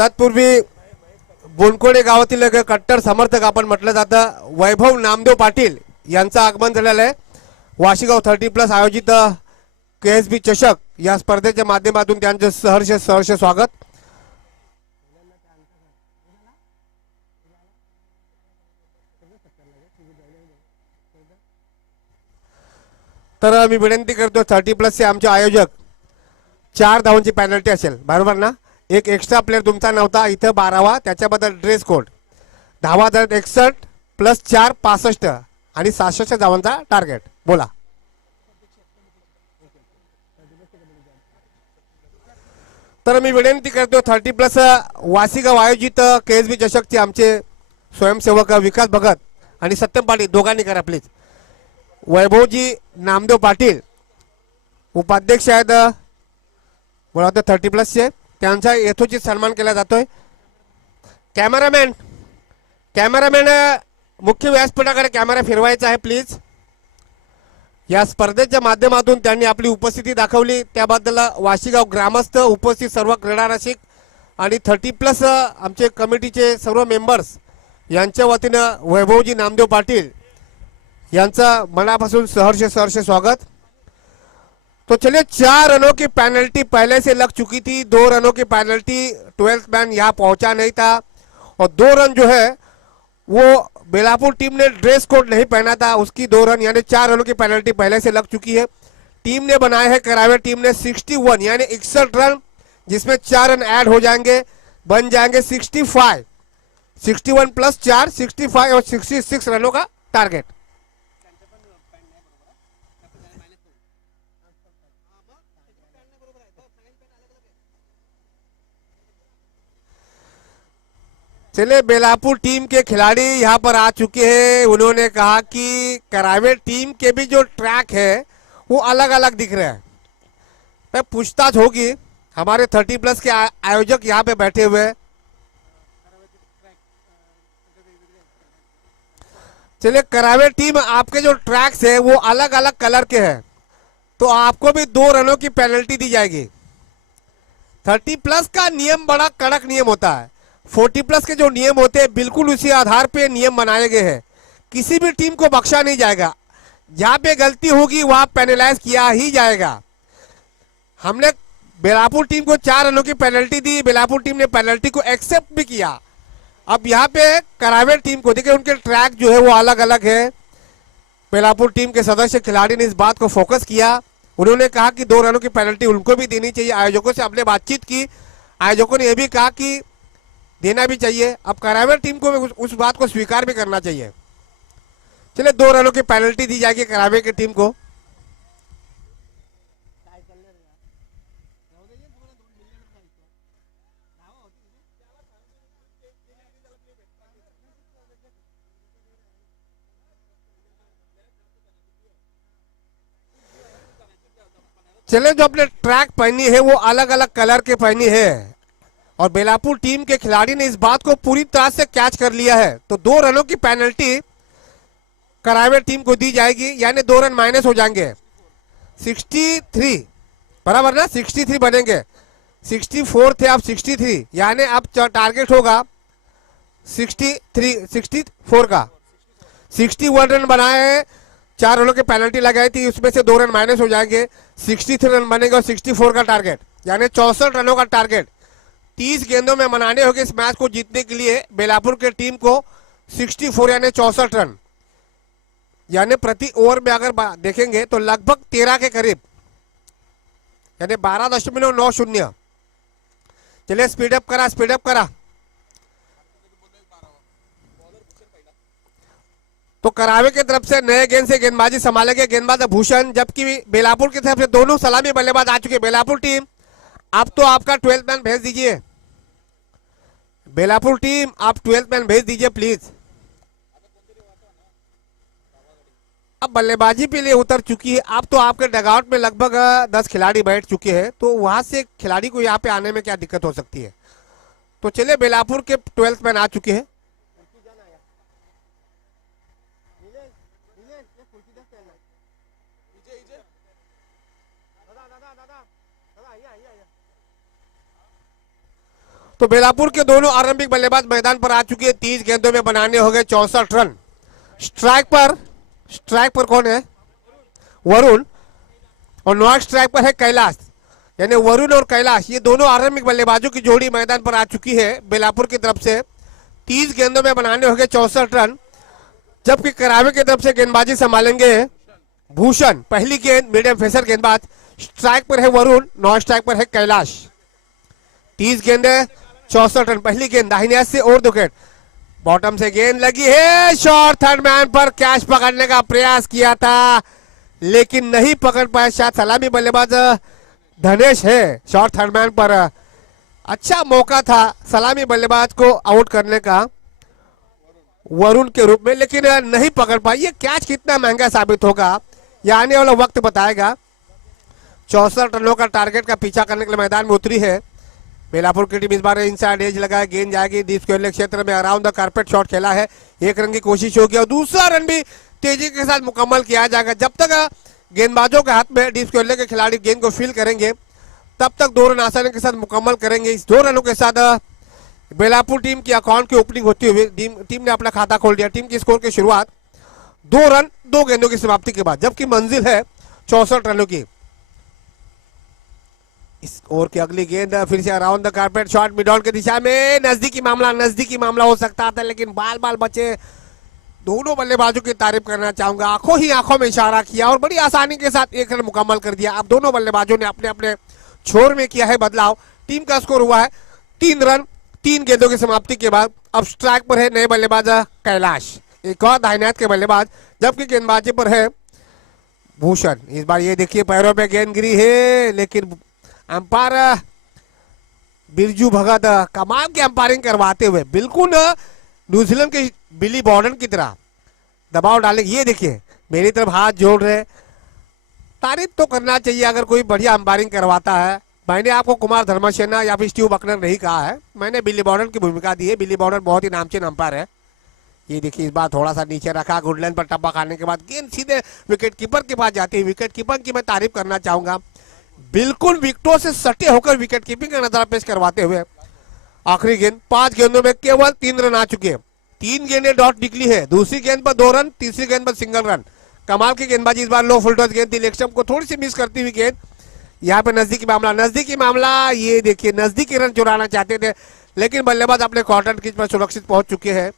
तत्पूर्वी बोनकोडे गावातील एक कट्टर समर्थक आपण म्हटलं जातं वैभव नामदेव पाटील यांचं आगमन झालेलं आहे. वाशीगाव 30+ आयोजित KSB चषक या स्पर्धेच्या माध्यमातून त्यांचे सहर्ष स्वागत. तर मी विनंती करतो 30+ चे आमचे आयोजक 4 धावांची पेनल्टी असेल, बरोबर ना. एक एक्स्ट्रा प्लेअर तुमचा नव्हता इथं 12वा, त्याच्याबद्दल ड्रेस कोड. धावा झाल्यात 61 + 4 65 आणि 66 धावांचा टार्गेट. बोला. तर मी विनंती करतो 30+ वाशीगाव आयोजित KSB चषकचे आमचे स्वयंसेवक विकास भगत आणि सत्यम पाटील दोघांनी करा प्लीज. वैभवजी नामदेव पाटील उपाध्यक्ष आहेत बोला 30+ चे, त्यांचा यथोचित सन्मान केला जातोय. कॅमेरामॅन मुख्य व्यासपीठाकडे कॅमेरा फिरवायचा आहे प्लीज. या स्पर्धेच्या माध्यमातून त्यांनी आपली उपस्थिती दाखवली त्याबद्दल वाशीगाव ग्रामस्थ, उपस्थित सर्व क्रीडा रसिक आणि 30+ आमचे कमिटीचे सर्व मेंबर्स यांच्या वतीनं वैभवजी नामदेव पाटील यांचा मनापासून सहर्ष स्वागत. तो चलिए 4 रनों की पेनल्टी पहले से लग चुकी थी. 2 रनों की पेनल्टी 12th मैन यहाँ पहुंचा नहीं था और 2 रन जो है वो बेलापुर टीम ने ड्रेस कोड नहीं पहना था, उसकी 2 रन यानी 4 रनों की पेनल्टी पहले से लग चुकी है. टीम ने बनाए हैं करावे टीम ने 61 यानी 61 रन, जिसमें 4 रन ऐड हो जाएंगे, बन जाएंगे 65. 61 + 4 65 और 66 रनों का टारगेट. चले बेलापुर टीम के खिलाड़ी यहाँ पर आ चुके हैं. उन्होंने कहा कि करावे टीम के भी जो ट्रैक है वो अलग अलग दिख रहे हैं. मैं पूछताछ होगी. हमारे 30+ के आयोजक यहाँ पे बैठे हुए हैं. चलिए करावे टीम, आपके जो ट्रैक्स है वो अलग अलग कलर के हैं, तो आपको भी 2 रनों की पेनल्टी दी जाएगी. 30+ का नियम बड़ा कड़क नियम होता है. 40+ के जो नियम होते हैं बिल्कुल उसी आधार पे नियम बनाए गए हैं. किसी भी टीम को बख्शा नहीं जाएगा. जहां पे गलती होगी वहां पेनलाइज किया ही जाएगा. हमने बेलापुर टीम को 4 रनों की पेनल्टी दी. बेलापुर टीम ने पेनल्टी को एक्सेप्ट भी किया. अब यहाँ पे करावे टीम को देखिए, उनके ट्रैक जो है वो अलग अलग है. बेलापुर टीम के सदस्य खिलाड़ी ने इस बात को फोकस किया. उन्होंने कहा कि 2 रनों की पेनल्टी उनको भी देनी चाहिए. आयोजकों से हमने बातचीत की. आयोजकों ने यह भी कहा कि देना भी चाहिए. अब करावे टीम को उस बात को स्वीकार भी करना चाहिए. चलिए 2 रनों की पेनल्टी दी जाएगी करावे की टीम को. चले जो अपने ट्रैक पहनी है वो अलग अलग कलर के पहनी है और बेलापुर टीम के खिलाड़ी ने इस बात को पूरी तरह से कैच कर लिया है. तो 2 रनों की पेनल्टी करावे टीम को दी जाएगी, यानी 2 रन माइनस हो जाएंगे. 63 बराबर ना, 63 बनेंगे. 64 थे, अब 63 यानी अब टारगेट होगा 64 का. 61 रन बनाए हैं, 4 रनों की पेनल्टी लगाई थी, उसमें से 2 रन माइनस हो जाएंगे. 63 रन बनेंगे और 64 का टारगेट यानी 64 रनों का टारगेट 30 गेंदों में मनाने होंगे. इस मैच को जीतने के लिए बेलापुर के टीम को 64 यानी 64 रन, यानी प्रति ओवर में अगर देखेंगे तो लगभग 13 के करीब, यानी 12.90. चलिए स्पीडअप करा. तो करावे की तरफ से नए गेंद से गेंदबाजी संभालेंगे गेंदबाज भूषण, जबकि बेलापुर की तरफ से दोनों सलामी बल्लेबाज आ चुके. बेलापुर टीम अब तो आपका 12th मैन भेज दीजिए. बेलापुर टीम आप 12th मैन भेज दीजिए प्लीज. अब बल्लेबाजी के लिए उतर चुकी है. अब तो आपके डगआउट में लगभग 10 खिलाड़ी बैठ चुके हैं, तो वहां से खिलाड़ी को यहाँ पे आने में क्या दिक्कत हो सकती है. तो चलिए बेलापुर के 12th मैन आ चुके हैं. तो बेलापुर के दोनों आरंभिक बल्लेबाज मैदान पर आ चुके हैं। 30 गेंदों में बनाने हो गए 64 रन। स्ट्राइक पर कौन है? वरुण। और नॉट स्ट्राइक पर है कैलाश। यानी वरुण और कैलाश, ये दोनों आरंभिक बल्लेबाजों की जोड़ी मैदान पर आ चुकी है बेलापुर की तरफ से। 30 गेंदों में बनाने हो गए 64 रन। जबकि करावे की तरफ से गेंदबाजी संभालेंगे भूषण। पहली गेंद मीडियम फेसर गेंदबाज। स्ट्राइक पर है वरुण, नॉन स्ट्राइक पर है कैलाश। 30 गेंदें 64 रन। पहली गेंद दाहिने हाथ से और विकेट। बॉटम से गेंद लगी है, शॉर्ट थर्ड मैन पर कैच पकड़ने का प्रयास किया था लेकिन नहीं पकड़ पाया। शायद सलामी बल्लेबाज धनेश है शॉर्ट थर्ड मैन पर। अच्छा मौका था सलामी बल्लेबाज को आउट करने का वरुण के रूप में, लेकिन नहीं पकड़ पाई। ये कैच कितना महंगा साबित होगा यह आने वाला वक्त बताएगा। 64 रनों का टारगेट का पीछा करने के लिए मैदान में उतरी है बेलापुर की टीम। इस बार इनसाइड एज लगाए, गेंद जाएगी डीप स्क्वायर क्षेत्र में। अराउंड द कारपेट शॉट खेला है, एक रन की कोशिश होगी और दूसरा रन भी तेजी के साथ मुकम्मल किया जाएगा। जब तक गेंदबाजों के हाथ में डीप स्क्वायर के खिलाड़ी गेंद को फील करेंगे तब तक 2 रन आसानी के साथ मुकम्मल करेंगे। इस 2 रनों के साथ बेलापुर टीम की अकाउंट की ओपनिंग होती हुई टीम ने अपना खाता खोल दिया। टीम की स्कोर की शुरुआत 2 रन 2 गेंदों की समाप्ति के बाद, जबकि मंजिल है 64 रनों की। इस ओवर की अगली गेंद फिर से around the carpet shot mid on की दिशा में। नजदीकी मामला हो सकता था लेकिन बाल बचे। दोनों बल्लेबाजों की तारीफ करना चाहूंगा, आंखों में इशारा किया और बड़ी आसानी के साथ 1 रन मुकम्मल कर दिया। अब दोनों बल्लेबाजों ने अपने अपने छोर में किया है बदलाव। टीम का स्कोर हुआ है 3 रन 3 गेंदों की समाप्ति के बाद। अब स्ट्राइक पर है नए बल्लेबाज कैलाश, एक और दाहिने हाथ के बल्लेबाज, जबकि गेंदबाजी पर है भूषण। इस बार ये देखिए पैरों पे गेंद गिरी है लेकिन अंपायर बिरजू भगत कमाल की अंपायरिंग करवाते हुए बिल्कुल न्यूजीलैंड के बिली बॉर्डन की तरह दबाव डाले। ये देखिए मेरी तरफ हाथ जोड़ रहे। तारीफ तो करना चाहिए अगर कोई बढ़िया अंपायरिंग करवाता है। मैंने आपको कुमार धर्मसेना या फिर स्टीव बकनर नहीं कहा है, मैंने बिली बॉर्डन की भूमिका दी है। बिली बॉर्डन बहुत ही नामचीन अंपायर है। ये देखिए इस बार थोड़ा सा नीचे रखा, गुड लाइन पर टप्पा खाने के बाद गेंद सीधे विकेट कीपर के पास जाती है। विकेट कीपर की मैं तारीफ करना चाहूंगा, बिल्कुल विकेटों से सटे होकर विकेट कीपिंग का नजारा पेश करवाते हुए। आखिरी गेंद 5 गेंदों में केवल 3 रन आ चुके हैं। 3 गेंदें डॉट निकली है। दूसरी गेंद पर 2 रन, तीसरी गेंद पर सिंगल रन। कमाल की गेंदबाजी। इस बार लो फुल टॉस गेंद थी, लेग स्टंप को थोड़ी सी मिस करती हुई गेंद। यहाँ पे नजदीकी मामला, ये देखिए नजदीकी रन चुराना चाहते थे लेकिन बल्लेबाज अपने क्वार्टर क्रीज पर सुरक्षित पहुंच चुके हैं।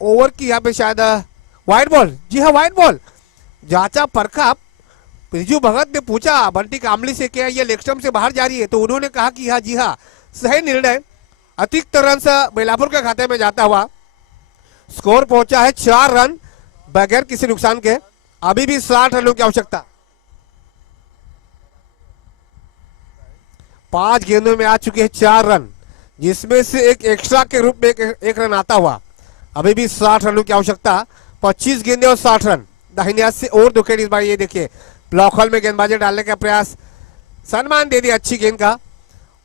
ओवर की यहाँ पे शायद वाइड बॉल, जी हाँ वाइड बॉल जांचा परखा। बिरजू भगत ने पूछा बंटी कामली से क्या ये लेग स्टंप से बाहर जा रही है, तो उन्होंने कहा कि हाँ जी हाँ सही निर्णय। अतिरिक्त रन से बेलापुर के खाते में जाता हुआ स्कोर पहुंचा है 4 रन बगैर किसी नुकसान के। अभी भी 60 रनों की आवश्यकता। 5 गेंदों में आ चुके हैं 4 रन, जिसमें से एक एक्स्ट्रा के रूप में एक रन आता हुआ। अभी भी 60 रनों की आवश्यकता। 25 गेंदे और 60 रन। दाहिने हाथ से और विकेट। इस बार ये देखिए ब्लॉक हॉल में गेंदबाजी डालने का प्रयास, सम्मान दे दिया अच्छी गेंद का।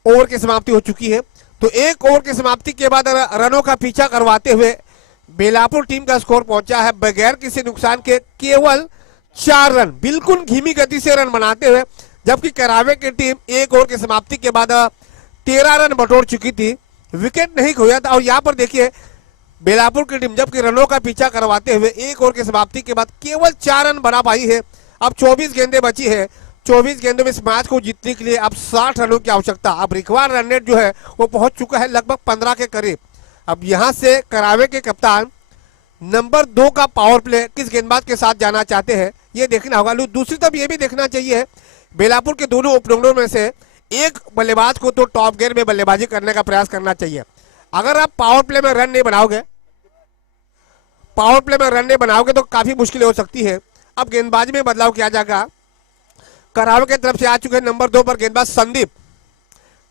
ओवर की समाप्ति हो चुकी है। तो एक ओवर की समाप्ति के बाद रनों का पीछा करवाते हुए बेलापुर टीम का स्कोर पहुंचा है बगैर किसी नुकसान के केवल 4 रन, बिल्कुल धीमी गति से रन बनाते हुए। जबकि करावे की टीम एक ओवर की समाप्ति के बाद 13 रन बटोर चुकी थी, विकेट नहीं खोया था। और यहाँ पर देखिए बेलापुर की टीम जबकि रनों का पीछा करवाते हुए एक ओवर की समाप्ति के बाद केवल 4 रन बना पाई है। अब 24 गेंदें बची है। 24 गेंदों में इस मैच को जीतने के लिए अब 60 रनों की आवश्यकता। अब रिक्वायर्ड रन रेट जो है वो पहुंच चुका है लगभग 15 के करीब। अब यहां से करावे के कप्तान नंबर 2 का पावर प्ले किस गेंदबाज के साथ जाना चाहते हैं ये देखना होगा। दूसरी तरफ ये भी देखना चाहिए बेलापुर के दोनों ओपनरों में से एक बल्लेबाज को तो टॉप गियर में बल्लेबाजी करने का प्रयास करना चाहिए। अगर आप पावर प्ले में रन नहीं बनाओगे तो काफी मुश्किल हो सकती है। अब गेंदबाजी में बदलाव किया जाएगा। करावे की तरफ से आ चुके हैं नंबर 2 पर गेंदबाज संदीप।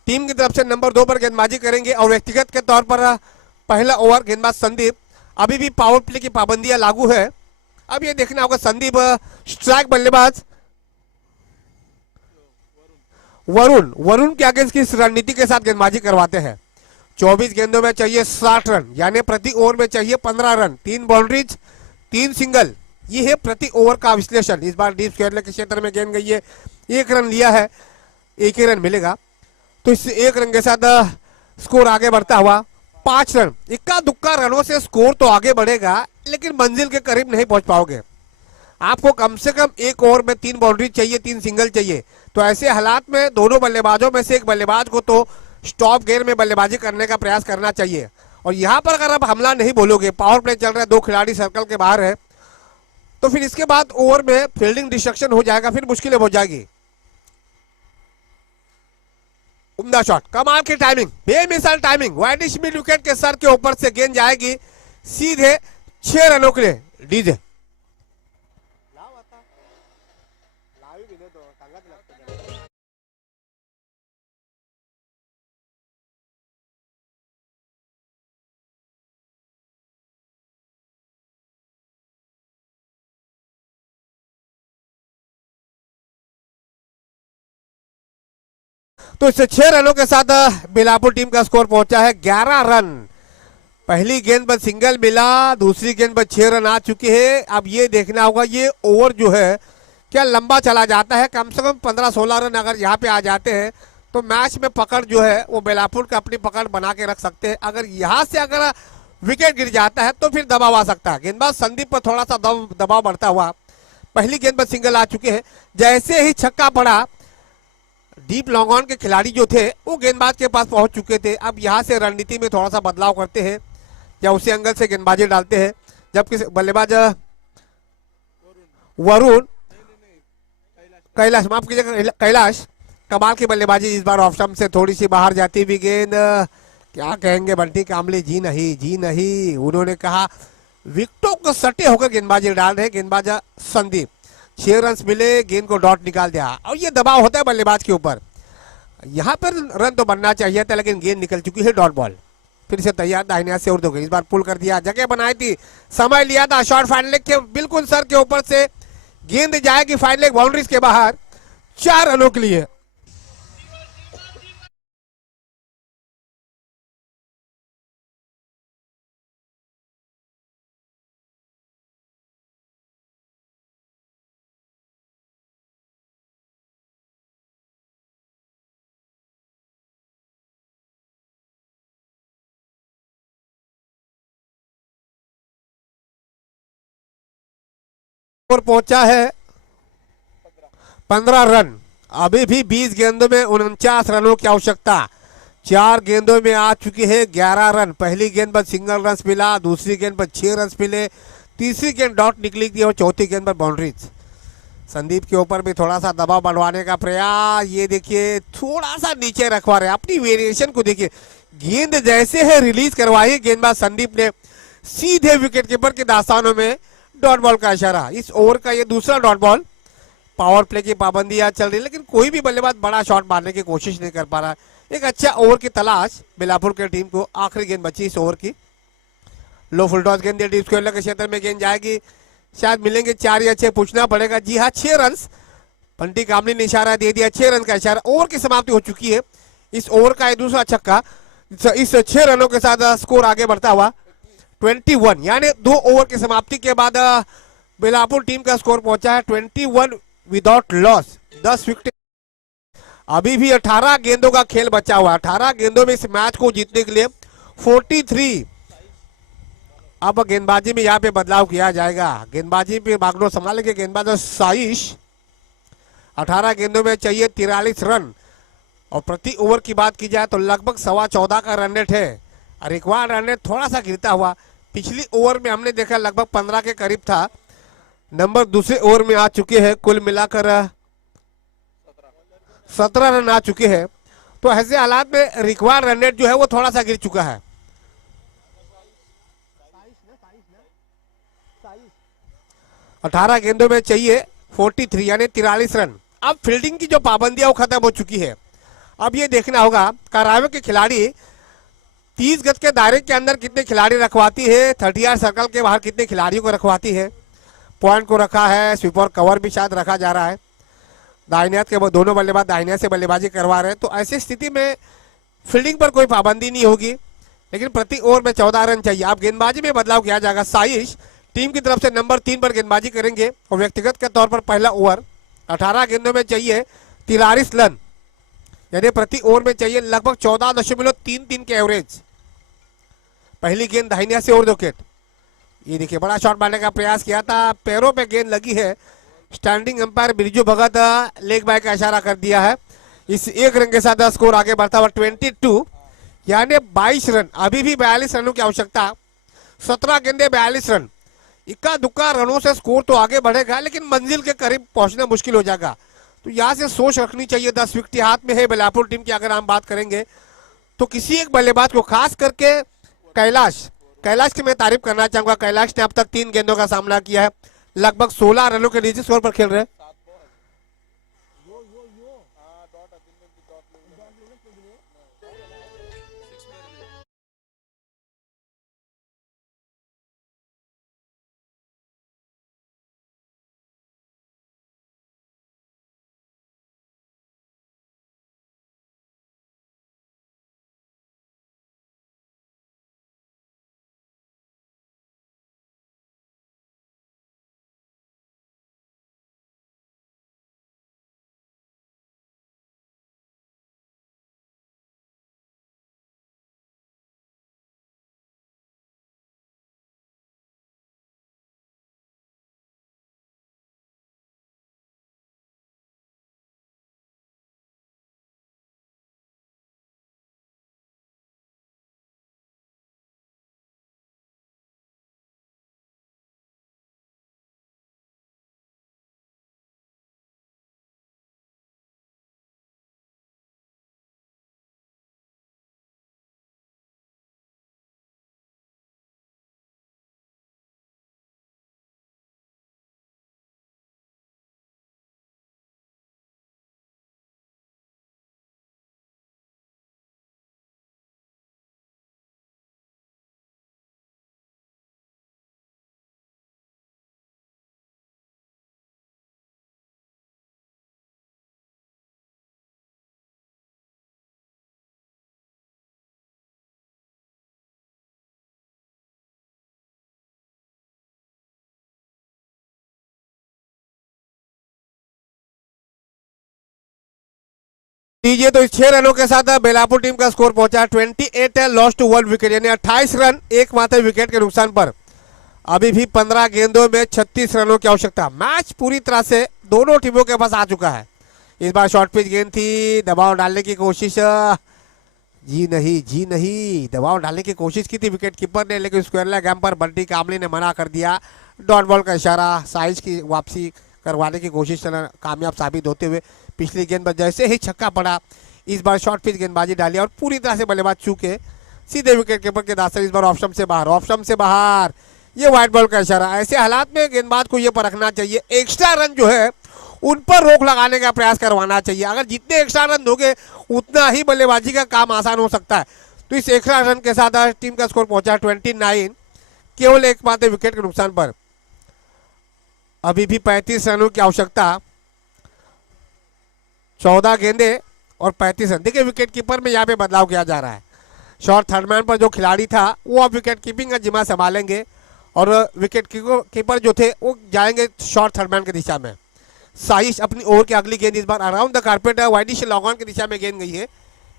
टीम की तरफ से नंबर 2 पर गेंदबाजी करेंगे और व्यक्तिगत के तौर पर पहला ओवर गेंदबाज संदीप। अभी भी पावर प्ले की पाबंदियां लागू है। अब ये देखना होगा संदीप स्ट्राइक बल्लेबाज वरुण के अगेंस्ट किस रणनीति के साथ गेंदबाजी करवाते हैं। 24 गेंदों में चाहिए 60 रन, यानी प्रति ओवर में चाहिए 15 रन, 3 बाउंड्रीज 3 सिंगल। ये है प्रति ओवर का विश्लेषण। इस बार डीप स्क्वायर के क्षेत्र में गेंद गई है, 1 रन लिया है, 1 ही रन मिलेगा। तो इस 1 रन के साथ स्कोर आगे बढ़ता हुआ 5 रन। इक्का दुक्का रनों से स्कोर तो आगे बढ़ेगा, लेकिन मंजिल के करीब नहीं पहुंच पाओगे। आपको कम से कम एक ओवर में 3 बाउंड्री चाहिए, 3 सिंगल चाहिए। तो ऐसे हालात में दोनों बल्लेबाजों में से एक बल्लेबाज को तो स्टॉप गेयर में बल्लेबाजी करने का प्रयास करना चाहिए। और यहां पर अगर आप हमला नहीं बोलोगे, पावर प्ले चल रहा है, 2 खिलाड़ी सर्कल के बाहर है, तो फिर इसके बाद ओवर में फील्डिंग डिस्ट्रक्शन हो जाएगा, फिर मुश्किलें हो जाएगी। उम्दा शॉट, कमाल की टाइमिंग, बेमिसाल टाइमिंग। वाइडिश मिड विकेट के सर के ऊपर से गेंद जाएगी सीधे 6 रनों के लिए। डीजे तो इससे 6 रनों के साथ बिलापुर टीम का स्कोर पहुंचा है 11 रन। पहली गेंद पर सिंगल मिला, दूसरी गेंद पर 6 रन आ चुके हैं। अब ये देखना होगा ये ओवर जो है क्या लंबा चला जाता है। कम से कम 15-16 रन अगर यहाँ पे आ जाते हैं तो मैच में पकड़ जो है वो बिलापुर का अपनी पकड़ बना के रख सकते हैं। अगर यहाँ से अगर विकेट गिर जाता है तो फिर दबाव आ सकता है। गेंदबाज संदीप पर थोड़ा सा दबाव बढ़ता हुआ पहली गेंद पर सिंगल आ चुके हैं। जैसे ही छक्का पड़ा, डीप लॉन्ग ऑन के खिलाड़ी जो थे वो गेंदबाज के पास पहुंच चुके थे। अब यहाँ से रणनीति में थोड़ा सा बदलाव करते हैं या उसी एंगल से गेंदबाजी डालते हैं, जबकि बल्लेबाज वरुण कैलाश, माफ कीजिएगा कैलाश, कमाल की बल्लेबाजी इस बार ऑफ स्टंप से थोड़ी सी बाहर जाती हुई गेंद। क्या कहेंगे बंटी कामले, जी नहीं जी नहीं। उन्होंने कहा विकेटों को सटे होकर गेंदबाजी डाल रहे गेंदबाज संदीप। 6 रन मिले, गेंद को डॉट निकाल दिया और ये दबाव होता है बल्लेबाज के ऊपर। यहाँ पर रन तो बनना चाहिए था, लेकिन गेंद निकल चुकी है डॉट बॉल। फिर से तैयार दाहिने से उड़ गई, इस बार पुल कर दिया, जगह बनाई थी, समय लिया था। शॉट फाइनल लेग के बिल्कुल सर के ऊपर से गेंद जाएगी फाइनल लेग बाउंड्रीज के बाहर 4 रनों के लिए। और पहुंचा है 15 रन। अभी भी 20 गेंदों में 49 रनों की आवश्यकता। 4 गेंदों में आ चुके हैं 11 रन। पहली गेंद पर सिंगल रन मिला, दूसरी गेंद पर 6 रन मिले, तीसरी गेंद डॉट निकली थी और चौथी गेंद पर बाउंड्रीज। संदीप के ऊपर भी थोड़ा सा दबाव बढ़वाने का प्रयास। ये देखिए थोड़ा सा नीचे रखवा रहे, अपनी वेरिएशन को देखिए। गेंद जैसे है रिलीज करवाई गेंदबाज संदीप ने, सीधे विकेट कीपर के दास्तानों में डॉट बॉल का इशारा। इस ओवर का ये दूसरा डॉट बॉल। पावर प्ले की पाबंदी आज चल रही है, लेकिन कोई भी बल्लेबाज बड़ा शॉट मारने की कोशिश नहीं कर पा रहा। एक अच्छा ओवर की तलाश बिलापुर की टीम को। आखिरी गेंद बची इस ओवर की। लो फुल टॉस गेंद डीप स्क्वायर के क्षेत्र में गेंद जाएगी, शायद मिलेंगे 4 या 6, पूछना पड़ेगा। जी हाँ 6 रन। बंटी कामली ने इशारा दे दिया, 6 रन का इशारा। ओवर की समाप्ति हो चुकी है। इस ओवर का दूसरा छक्का। इस 6 रनों के साथ स्कोर आगे बढ़ता हुआ 21, यानी 2 ओवर की समाप्ति के बाद बिलापुर टीम का स्कोर पहुंचा है 21 विदाउट लॉस, 10 विकेट। अभी भी 18 गेंदों का खेल बचा हुआ। 18 गेंदों में इस मैच को जीतने के लिए 43। अब गेंदबाजी में यहाँ पे बदलाव किया जाएगा। गेंदबाजी पे बागडोर संभालेंगे गेंदबाज साइश। 18 गेंदों में चाहिए 43 रन और प्रति ओवर की बात की जाए तो लगभग 14.25 का रन रेट है। रिक्वायर्ड रन रेट थोड़ा सा गिरता हुआ। पिछली ओवर में हमने देखा लगभग 15 के करीब था। नंबर दूसरे ओवर में आ चुके हैं, कुल मिलाकर 17 रन आ चुके हैं। तो ऐसे हालात में रिक्वायर्ड रन रेट जो है वो थोड़ा सा गिर चुका है। 18 गेंदों में चाहिए 43 यानी 43 रन। अब फील्डिंग की जो पाबंदियां वो खत्म हो चुकी है। अब ये देखना होगा करावे के खिलाड़ी 30 गज के दायरे के अंदर कितने खिलाड़ी रखवाती है, 30 यार्ड सर्कल के बाहर कितने खिलाड़ियों को रखवाती है। पॉइंट को रखा है, स्वीप और कवर भी शायद रखा जा रहा है। दाहिने के दोनों बल्लेबाज दाहिने से बल्लेबाजी करवा रहे हैं। तो ऐसी स्थिति में फील्डिंग पर कोई पाबंदी नहीं होगी, लेकिन प्रति ओवर में 14 रन चाहिए। अब गेंदबाजी में बदलाव किया जाएगा। साइश टीम की तरफ से नंबर 3 पर गेंदबाजी करेंगे और व्यक्तिगत के तौर पर पहला ओवर। 18 गेंदों में चाहिए 43 रन। यानी प्रति ओवर में चाहिए लगभग 14.33 के एवरेज। पहली गेंद दाहिने हाथ से ओवर विकेट। ये देखिए बड़ा शॉट मारने का प्रयास किया था, पैरों पे गेंद लगी है। स्टैंडिंग अंपायर बिरजू भगत लेग बाय का इशारा कर दिया है। इस एक रन के साथ स्कोर आगे बढ़ता हुआ 22, यानी 22 रन। अभी भी 42 रनों की आवश्यकता। 17 गेंदे 42 रन। इक्का दुक्का रनों से स्कोर तो आगे बढ़ेगा, लेकिन मंजिल के करीब पहुंचना मुश्किल हो जाएगा। तो यहाँ से सोच रखनी चाहिए। 10 विकेट हाथ में है बेलापुर टीम की। अगर हम बात करेंगे तो किसी एक बल्लेबाज को, खास करके कैलाश कैलाश की मैं तारीफ करना चाहूंगा। कैलाश ने अब तक 3 गेंदों का सामना किया है, लगभग 16 रनों के नीचे स्कोर पर खेल रहे हैं। दीजिए तो इस 6 रनों के साथ बेलापुर टीम का स्कोर पहुंचा 28 है, लॉस्ट टू 1 विकेट, यानी 28 रन एकमात्र विकेट के नुकसान पर। अभी भी 15 गेंदों में 36 रनों की आवश्यकता। मैच पूरी तरह से दोनों टीमों के पास आ चुका है। इस बार शॉर्ट पिच गेंद थी, दबाव डालने की कोशिश, जी नहीं जी नहीं, दबाव डालने की कोशिश की थी विकेट कीपर ने, लेकिन स्क्वायर लेग पर बंटी कामली ने मना कर दिया। डॉट बॉल का इशारा, साइज की वापसी करवाने की कोशिश कामयाब साबित होते हुए पिछली गेंद पर जैसे ही छक्का पड़ा, इस बार शॉर्ट पिच गेंदबाजी डाली और पूरी तरह से बल्लेबाज चूके सीधे विकेट कीपर के दास्ते। इस बार ऑप्शन से बाहर, ऑप्शन से बाहर, ये व्हाइट बॉल का इशारा। ऐसे हालात में गेंदबाज को ये परखना चाहिए, एक्स्ट्रा रन जो है उन पर रोक लगाने का प्रयास करवाना चाहिए। अगर जितने एक्स्ट्रा रन दोगे उतना ही बल्लेबाजी का काम आसान हो सकता है। तो इस एक्स्ट्रा रन के साथ टीम का स्कोर पहुंचा 29, केवल एकमात्र विकेट के नुकसान पर। अभी भी 35 रनों की आवश्यकता। 14 गेंदे और 35 रन। देखिए विकेट कीपर में यहाँ पे बदलाव किया जा रहा है। शॉर्ट थर्डमैन पर जो खिलाड़ी था वो अब विकेट कीपिंग का जिम्मा संभालेंगे और विकेट कीपर जो थे वो जाएंगे शॉर्ट थर्डमैन की दिशा में। साइश अपनी ओवर की अगली गेंद इस बार around the carpet wideish long on की दिशा में गेंद गई है।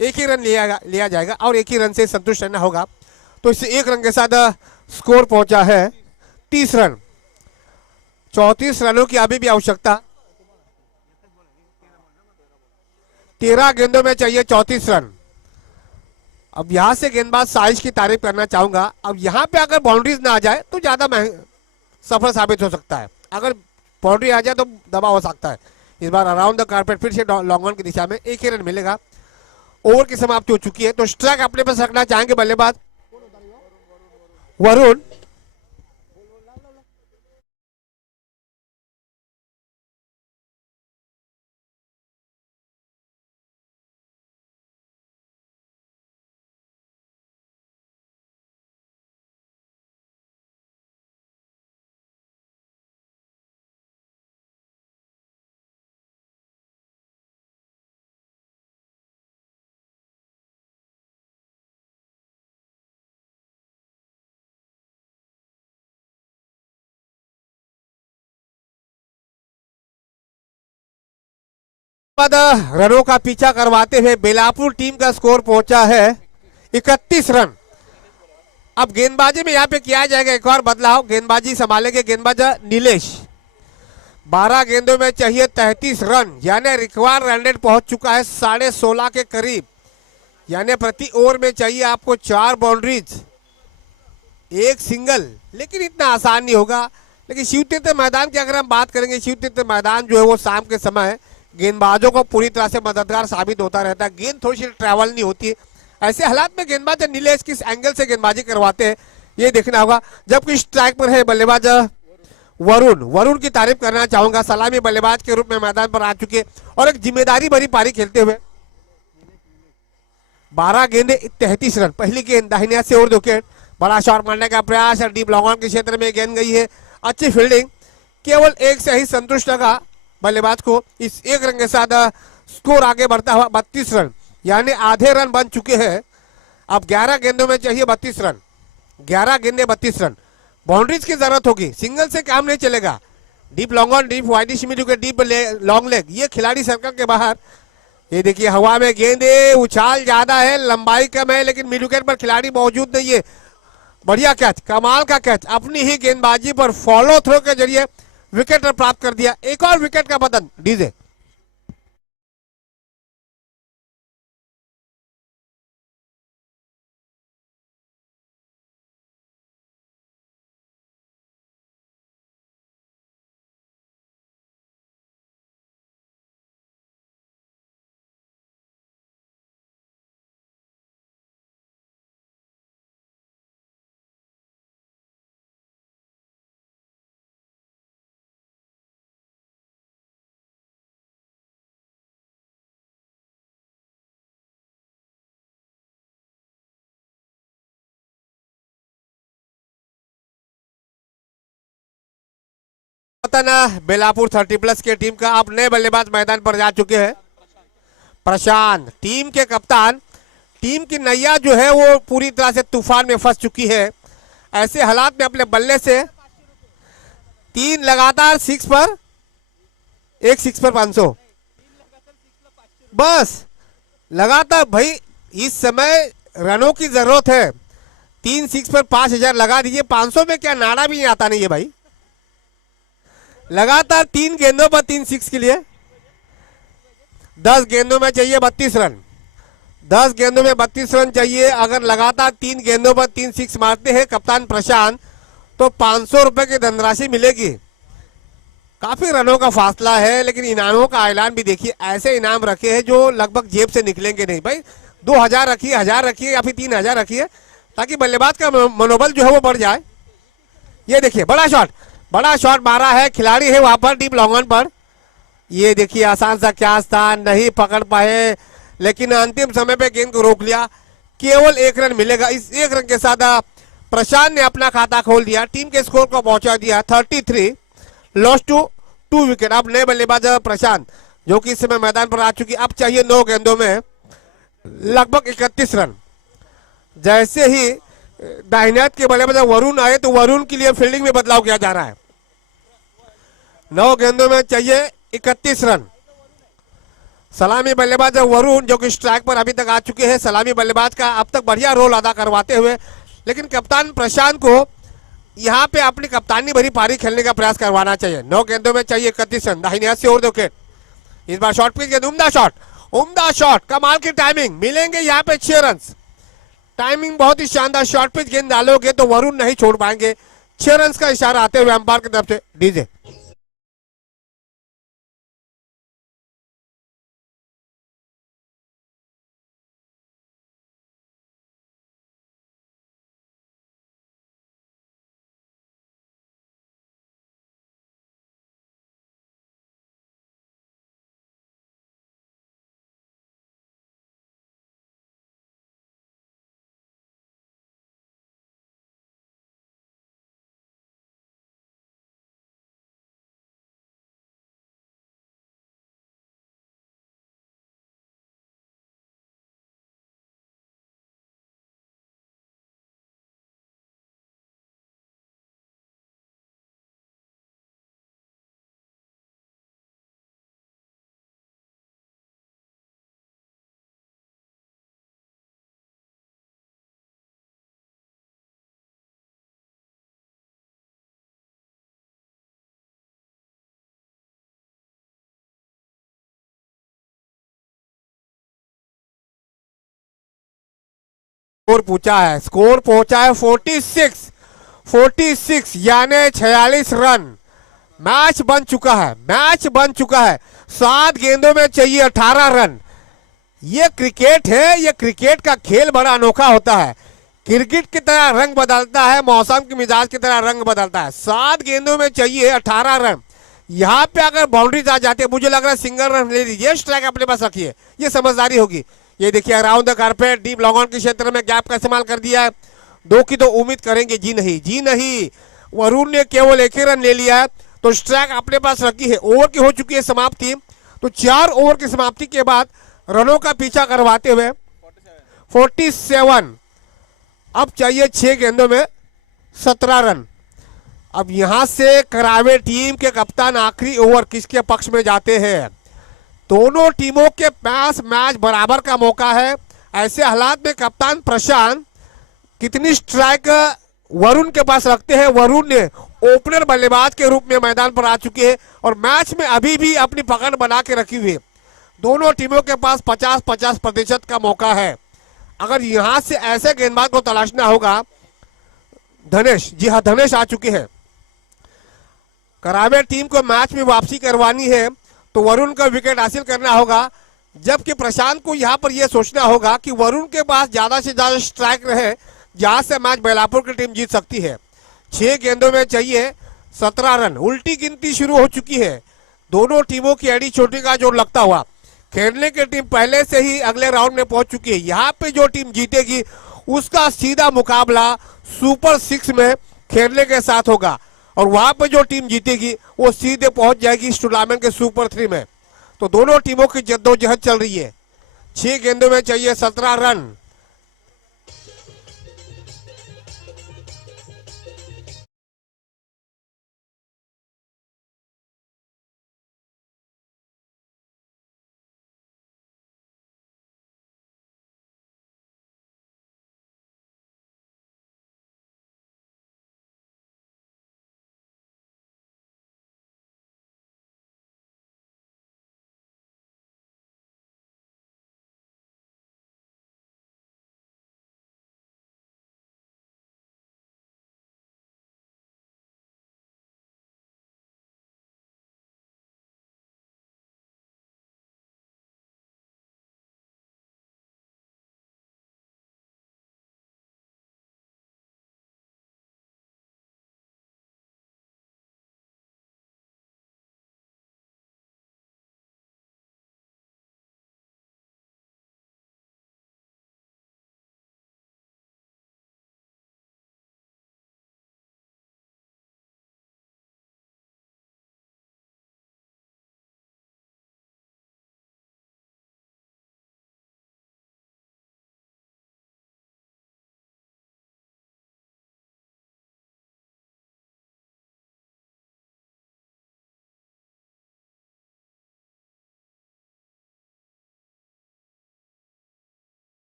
एक ही रन लिया जाएगा और एक ही रन से संतुष्ट रहना होगा। तो इससे एक रन के साथ स्कोर पहुंचा है 30 रन। 34 रनों की अभी भी आवश्यकता। 13 गेंदों में चाहिए 34 रन। अब यहां से गेंदबाज साइज की तारीफ करना चाहूंगा। अब यहां पे अगर बाउंड्रीज ना आ जाए तो ज्यादा सफल साबित हो सकता है। अगर बाउंड्री आ जाए तो दबाव हो सकता है। इस बार अराउंड द कारपेट फिर से लॉन्ग ऑन की दिशा में एक ही रन मिलेगा। ओवर की समाप्ति हो चुकी है, तो स्ट्राइक अपने पास रखना चाहेंगे बल्लेबाज वरुण। बाद रनों का पीछा करवाते हुए बेलापुर टीम का स्कोर पहुंचा है 31 रन। अब गेंदबाजी में यहाँ पे किया जाएगा एक और बदलाव, गेंदबाजी संभालेंगे गेंदबाज नीलेश। 12 गेंदों में चाहिए 33 रन, यानी रिक्वायर्ड रन रेट पहुंच चुका है 16.5 के करीब, यानी प्रति ओवर में चाहिए आपको 4 बाउंड्रीज, एक सिंगल। लेकिन इतना आसान नहीं होगा। लेकिन शिव तीर्थ मैदान की अगर हम बात करेंगे, शिव तीर्थ मैदान जो है वो शाम के समय गेंदबाजों को पूरी तरह से मददगार साबित होता रहता है। गेंद थोड़ी सी ट्रैवल नहीं होती है, ऐसे हालात में गेंदबाज नीलेश किस एंगल से गेंदबाजी करवाते हैं ये देखना होगा। जबकि स्ट्राइक पर है बल्लेबाज वरुण। वरुण की तारीफ करना चाहूंगा, सलामी बल्लेबाज के रूप में मैदान पर आ चुके और एक जिम्मेदारी भरी पारी खेलते हुए। 12 गेंदे 33 रन। पहली गेंद दाहिने हाथ से और 2 विकेट, बड़ा शॉट मारने का प्रयास, डीप लॉन्ग ऑन के क्षेत्र में गेंद गई है, अच्छी फील्डिंग, केवल एक से ही संतुष्ट लगा बल्लेबाज को। इस एक रन के साथ स्कोर आगे बढ़ता हुआ 32 रन, यानी आधे रन बन चुके हैं। अब 11 गेंदों में चाहिए 32 रन, 11 गेंदे 32 रन। बाउंड्रीज की जरूरत होगी, सिंगल से काम नहीं चलेगा। Deep long on, deep widish mid wicket, deep long leg, ये खिलाड़ी सर्कल के बाहर। ये देखिए हवा में गेंदे, उछाल ज्यादा है, लंबाई कम है, लेकिन मिड विकेट पर खिलाड़ी मौजूद नहीं है। बढ़िया कैच, कमाल का कैच, अपनी ही गेंदबाजी पर फॉलो थ्रो के जरिए विकेट प्राप्त कर दिया। एक और विकेट का बदन डीजे। बेलापुर 30+ के टीम का अब नए बल्लेबाज मैदान पर जा चुके हैं। प्रशांत टीम के कप्तान। टीम की नैया जो है वो पूरी तरह से तूफान में फंस चुकी है। ऐसे हालात में अपने बल्ले से 3 लगातार 6 पर, एक 6 पर 500, बस लगातार भाई। इस समय रनों की जरूरत है, 3 6 पर 5,000 लगा दीजिए। 500 में क्या नाड़ा भी आता नहीं है भाई। लगातार 3 गेंदों पर 3 6 के लिए 10 गेंदों में चाहिए 32 रन। 10 गेंदों में 32 रन चाहिए। अगर लगातार 3 गेंदों पर 3 6 मारते हैं कप्तान प्रशांत, तो 500 रुपए की धनराशि मिलेगी। काफी रनों का फासला है, लेकिन इनामों का ऐलान भी देखिए। ऐसे इनाम रखे हैं जो लगभग जेब से निकलेंगे नहीं भाई। 2,000 रखिए, 1,000 रखिए, या फिर 3,000 रखिए, ताकि बल्लेबाज का मनोबल जो है वो बढ़ जाए। ये देखिए बड़ा शॉट, बड़ा शॉट मारा है, खिलाड़ी है वहां पर डीप लॉन्ग ऑन पर। ये देखिए आसान सा क्या स्थान, नहीं पकड़ पाए, लेकिन अंतिम समय पे गेंद को रोक लिया। केवल 1 रन मिलेगा। इस 1 रन के साथ प्रशांत ने अपना खाता खोल दिया, टीम के स्कोर को पहुंचा दिया 33, लॉस्ट टू 2 विकेट। अब नए बल्लेबाज प्रशांत, जो कि इस समय मैदान पर आ चुकी। अब चाहिए 9 गेंदों में लगभग 31 रन। जैसे ही दाहिने हाथ के बल्लेबाज वरुण आए, तो वरुण के लिए फील्डिंग में बदलाव किया जा रहा है। 9 गेंदों में चाहिए 31 रन। सलामी बल्लेबाज वरुण, जो कि स्ट्राइक पर अभी तक आ चुके हैं। सलामी बल्लेबाज का अब तक बढ़िया रोल अदा करवाते हुए, लेकिन कप्तान प्रशांत को यहां पे अपनी कप्तानी भरी पारी खेलने का प्रयास करवाना चाहिए। 9 गेंदों में चाहिए 31 रन, दाहिने हाथ से और 2 विकेट। इस बार शॉर्ट पिच गेंद, उम्दा शॉट, उम्दा शॉट, कमाल की टाइमिंग, मिलेंगे यहाँ पे 6 रन। टाइमिंग बहुत ही शानदार, शॉर्ट पिच गेंद डालोगे तो वरुण नहीं छोड़ पाएंगे। 6 रन का इशारा आते हुए अंपायर की तरफ से डीजे। स्कोर पूछा है, स्कोर पहुंचा है 46, 46 यानी 46 रन। मैच बन चुका है, मैच बन चुका है। 7 गेंदों में चाहिए 18 रन। ये क्रिकेट है, ये क्रिकेट का खेल बड़ा अनोखा होता है। क्रिकेट की तरह रंग बदलता है, मौसम के मिजाज की तरह रंग बदलता है। 7 गेंदों में चाहिए 18 रन। यहाँ पे अगर बाउंड्रीज आ जाती है, मुझे लग रहा है सिंगल रन ले लीजिए, स्ट्राइक अपने पास रखिए, ये समझदारी होगी। ये देखिए around the carpet deep long on के क्षेत्र में गैप का इस्तेमाल कर दिया है। 2 की तो उम्मीद करेंगे, जी नहीं, जी नहीं। वरुण ने केवल 1 ही रन ले लिया है, तो स्ट्राइक अपने पास रखी है। ओवर की हो चुकी है समाप्ति, तो 4 ओवर की समाप्ति के बाद रनों का पीछा करवाते हुए 47। अब चाहिए 6 गेंदों में 17 रन। अब यहां से करावे टीम के कप्तान आखिरी ओवर किसके पक्ष में जाते हैं। दोनों टीमों के पास मैच बराबर का मौका है। ऐसे हालात में कप्तान प्रशांत कितनी स्ट्राइक वरुण के पास रखते हैं। वरुण ने ओपनर बल्लेबाज के रूप में मैदान पर आ चुके हैं और मैच में अभी भी अपनी पकड़ बना के रखी हुई है। दोनों टीमों के पास 50-50% का मौका है। अगर यहां से ऐसे गेंदबाज को तलाशना होगा। धनेश, जी हाँ, धनेश आ चुके हैं। करावे टीम को मैच में वापसी करवानी है तो वरुण का विकेट हासिल करना होगा, जबकि प्रशांत को यहां पर यह सोचना होगा कि वरुण के पास ज्यादा से ज्यादा स्ट्राइक रहे, जहां से मैच बेलापुर की टीम जीत सकती है। 6 गेंदों में चाहिए 17 रन। उल्टी गिनती शुरू हो चुकी है। दोनों टीमों की एडी चोटी का जोर लगता हुआ खेलने की टीम पहले से ही अगले राउंड में पहुंच चुकी है। यहाँ पे जो टीम जीतेगी उसका सीधा मुकाबला सुपर 6 में खेलने के साथ होगा और वहां पे जो टीम जीतेगी वो सीधे पहुंच जाएगी इस टूर्नामेंट के सुपर 3 में। तो दोनों टीमों की जद्दोजहद चल रही है। 6 गेंदों में चाहिए 17 रन।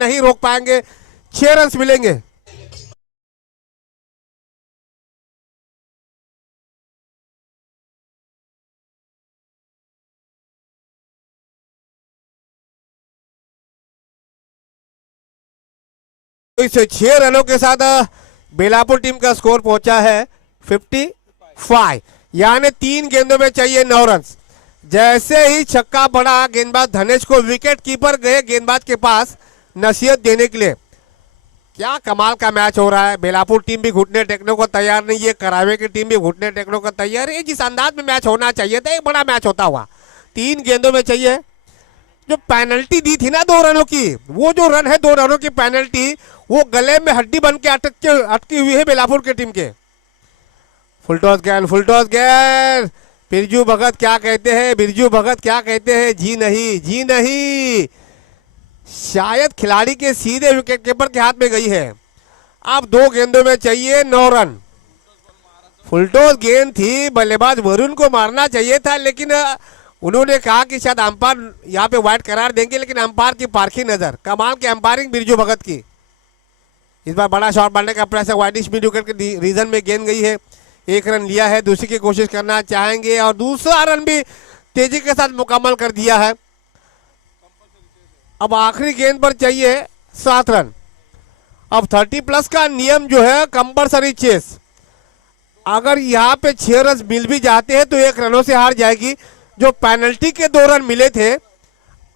नहीं रोक पाएंगे, 6 रन मिलेंगे। इस 6 रनों के साथ बेलापुर टीम का स्कोर पहुंचा है 55, यानी 3 गेंदों में चाहिए 9 रन। जैसे ही छक्का पड़ा, गेंदबाज धनेश को विकेट कीपर गए गेंदबाज के पास नसीहत देने के लिए। क्या कमाल का मैच हो रहा है। बेलापुर टीम भी घुटने टेकने को तैयार नहीं है, करावे की टीम भी घुटने टेकने को तैयार है। जिस अंदाज में मैच होना चाहिए था, एक बड़ा मैच होता हुआ 3 गेंदों में चाहिए। जो पेनल्टी दी थी ना 2 रनों की, वो जो रन है 2 रनों की पेनल्टी, वो गले में हड्डी बन के अटकी हुई है बेलापुर की टीम के। फुल टॉस गेंद। बिरजू भगत क्या कहते हैं, बिरजू भगत क्या कहते हैं? जी नहीं, जी नहीं। शायद खिलाड़ी के सीधे विकेट कीपर के हाथ में गई है। अब 2 गेंदों में चाहिए 9 रन। फुल टॉस गेंद थी, बल्लेबाज वरुण को मारना चाहिए था, लेकिन उन्होंने कहा कि शायद अंपायर यहाँ पे वाइड करार देंगे, लेकिन अंपायर की पारखी नजर। कमाल की अंपायरिंग बिरजू भगत की। इस बार बड़ा शॉट मारने का प्रयास है, वाइडिश मिड विकेट के रीजन में गेंद गई है। 1 रन लिया है, दूसरी की कोशिश करना चाहेंगे और दूसरा रन भी तेजी के साथ मुकम्मल कर दिया है। अब आखिरी गेंद पर चाहिए 7 रन। अब 30+ का नियम जो है कंपल्सरी चेस, अगर यहाँ पे 6 रन मिल भी जाते हैं तो 1 रनों से हार जाएगी। जो पेनल्टी के 2 रन मिले थे,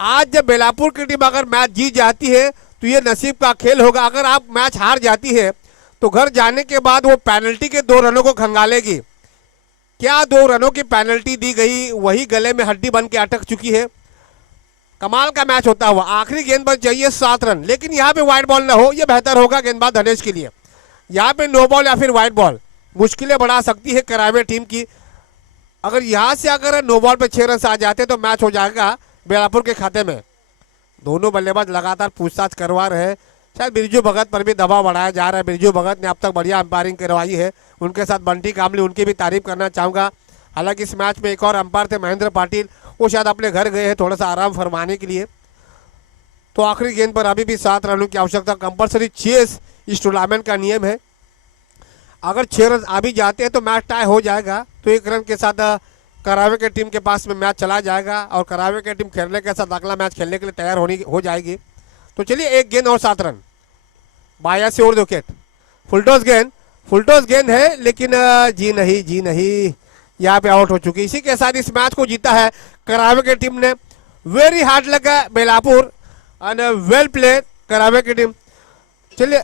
आज जब बेलापुर की टीम अगर मैच जीत जाती है तो ये नसीब का खेल होगा। अगर आप मैच हार जाती है तो घर जाने के बाद वो पेनल्टी के 2 रनों को खंगालेगी। क्या 2 रनों की पेनल्टी दी गई, वही गले में हड्डी बन के अटक चुकी है। कमाल का मैच होता हुआ आखिरी गेंद पर चाहिए 7 रन, लेकिन यहाँ पे वाइड बॉल ना हो, यह बेहतर होगा गेंदबाज धनेश के लिए। यहाँ पे नो बॉल या फिर वाइड बॉल मुश्किलें बढ़ा सकती है करावे टीम की। अगर यहाँ से अगर नो बॉल पे 6 रन आ जाते तो मैच हो जाएगा बेलापुर के खाते में। दोनों बल्लेबाज लगातार पूछताछ करवा रहे हैं। शायद बिरजू भगत पर भी दबाव बढ़ाया जा रहा है। बिरजू भगत ने अब तक बढ़िया अंपायरिंग करवाई है, उनके साथ बंटी कामली, उनकी भी तारीफ करना चाहूँगा। हालांकि इस मैच में एक और अंपायर थे महेंद्र पाटिल, वो शायद अपने घर गए हैं थोड़ा सा आराम फरमाने के लिए। तो आखिरी गेंद पर अभी भी 7 रनों की आवश्यकता। कंपल्सरी चेस इस टूर्नामेंट का नियम है। अगर 6 रन आ भी जाते हैं तो मैच टाई हो जाएगा, तो 1 रन के साथ करावे के टीम के पास में मैच चला जाएगा और करावे के टीम खेलने के साथ अगला मैच खेलने के लिए तैयार हो जाएगी। तो चलिए 1 गेंद और 7 रन, 52 से और 2 विकेट। फुल टॉस गेंद है, लेकिन जी नहीं, यहाँ पे आउट हो चुकी। इसी के साथ इस मैच को जीता है करावे की टीम ने। वेरी हार्ड लगा बेलापुर एंड वेल प्ले करावे की टीम। चलिए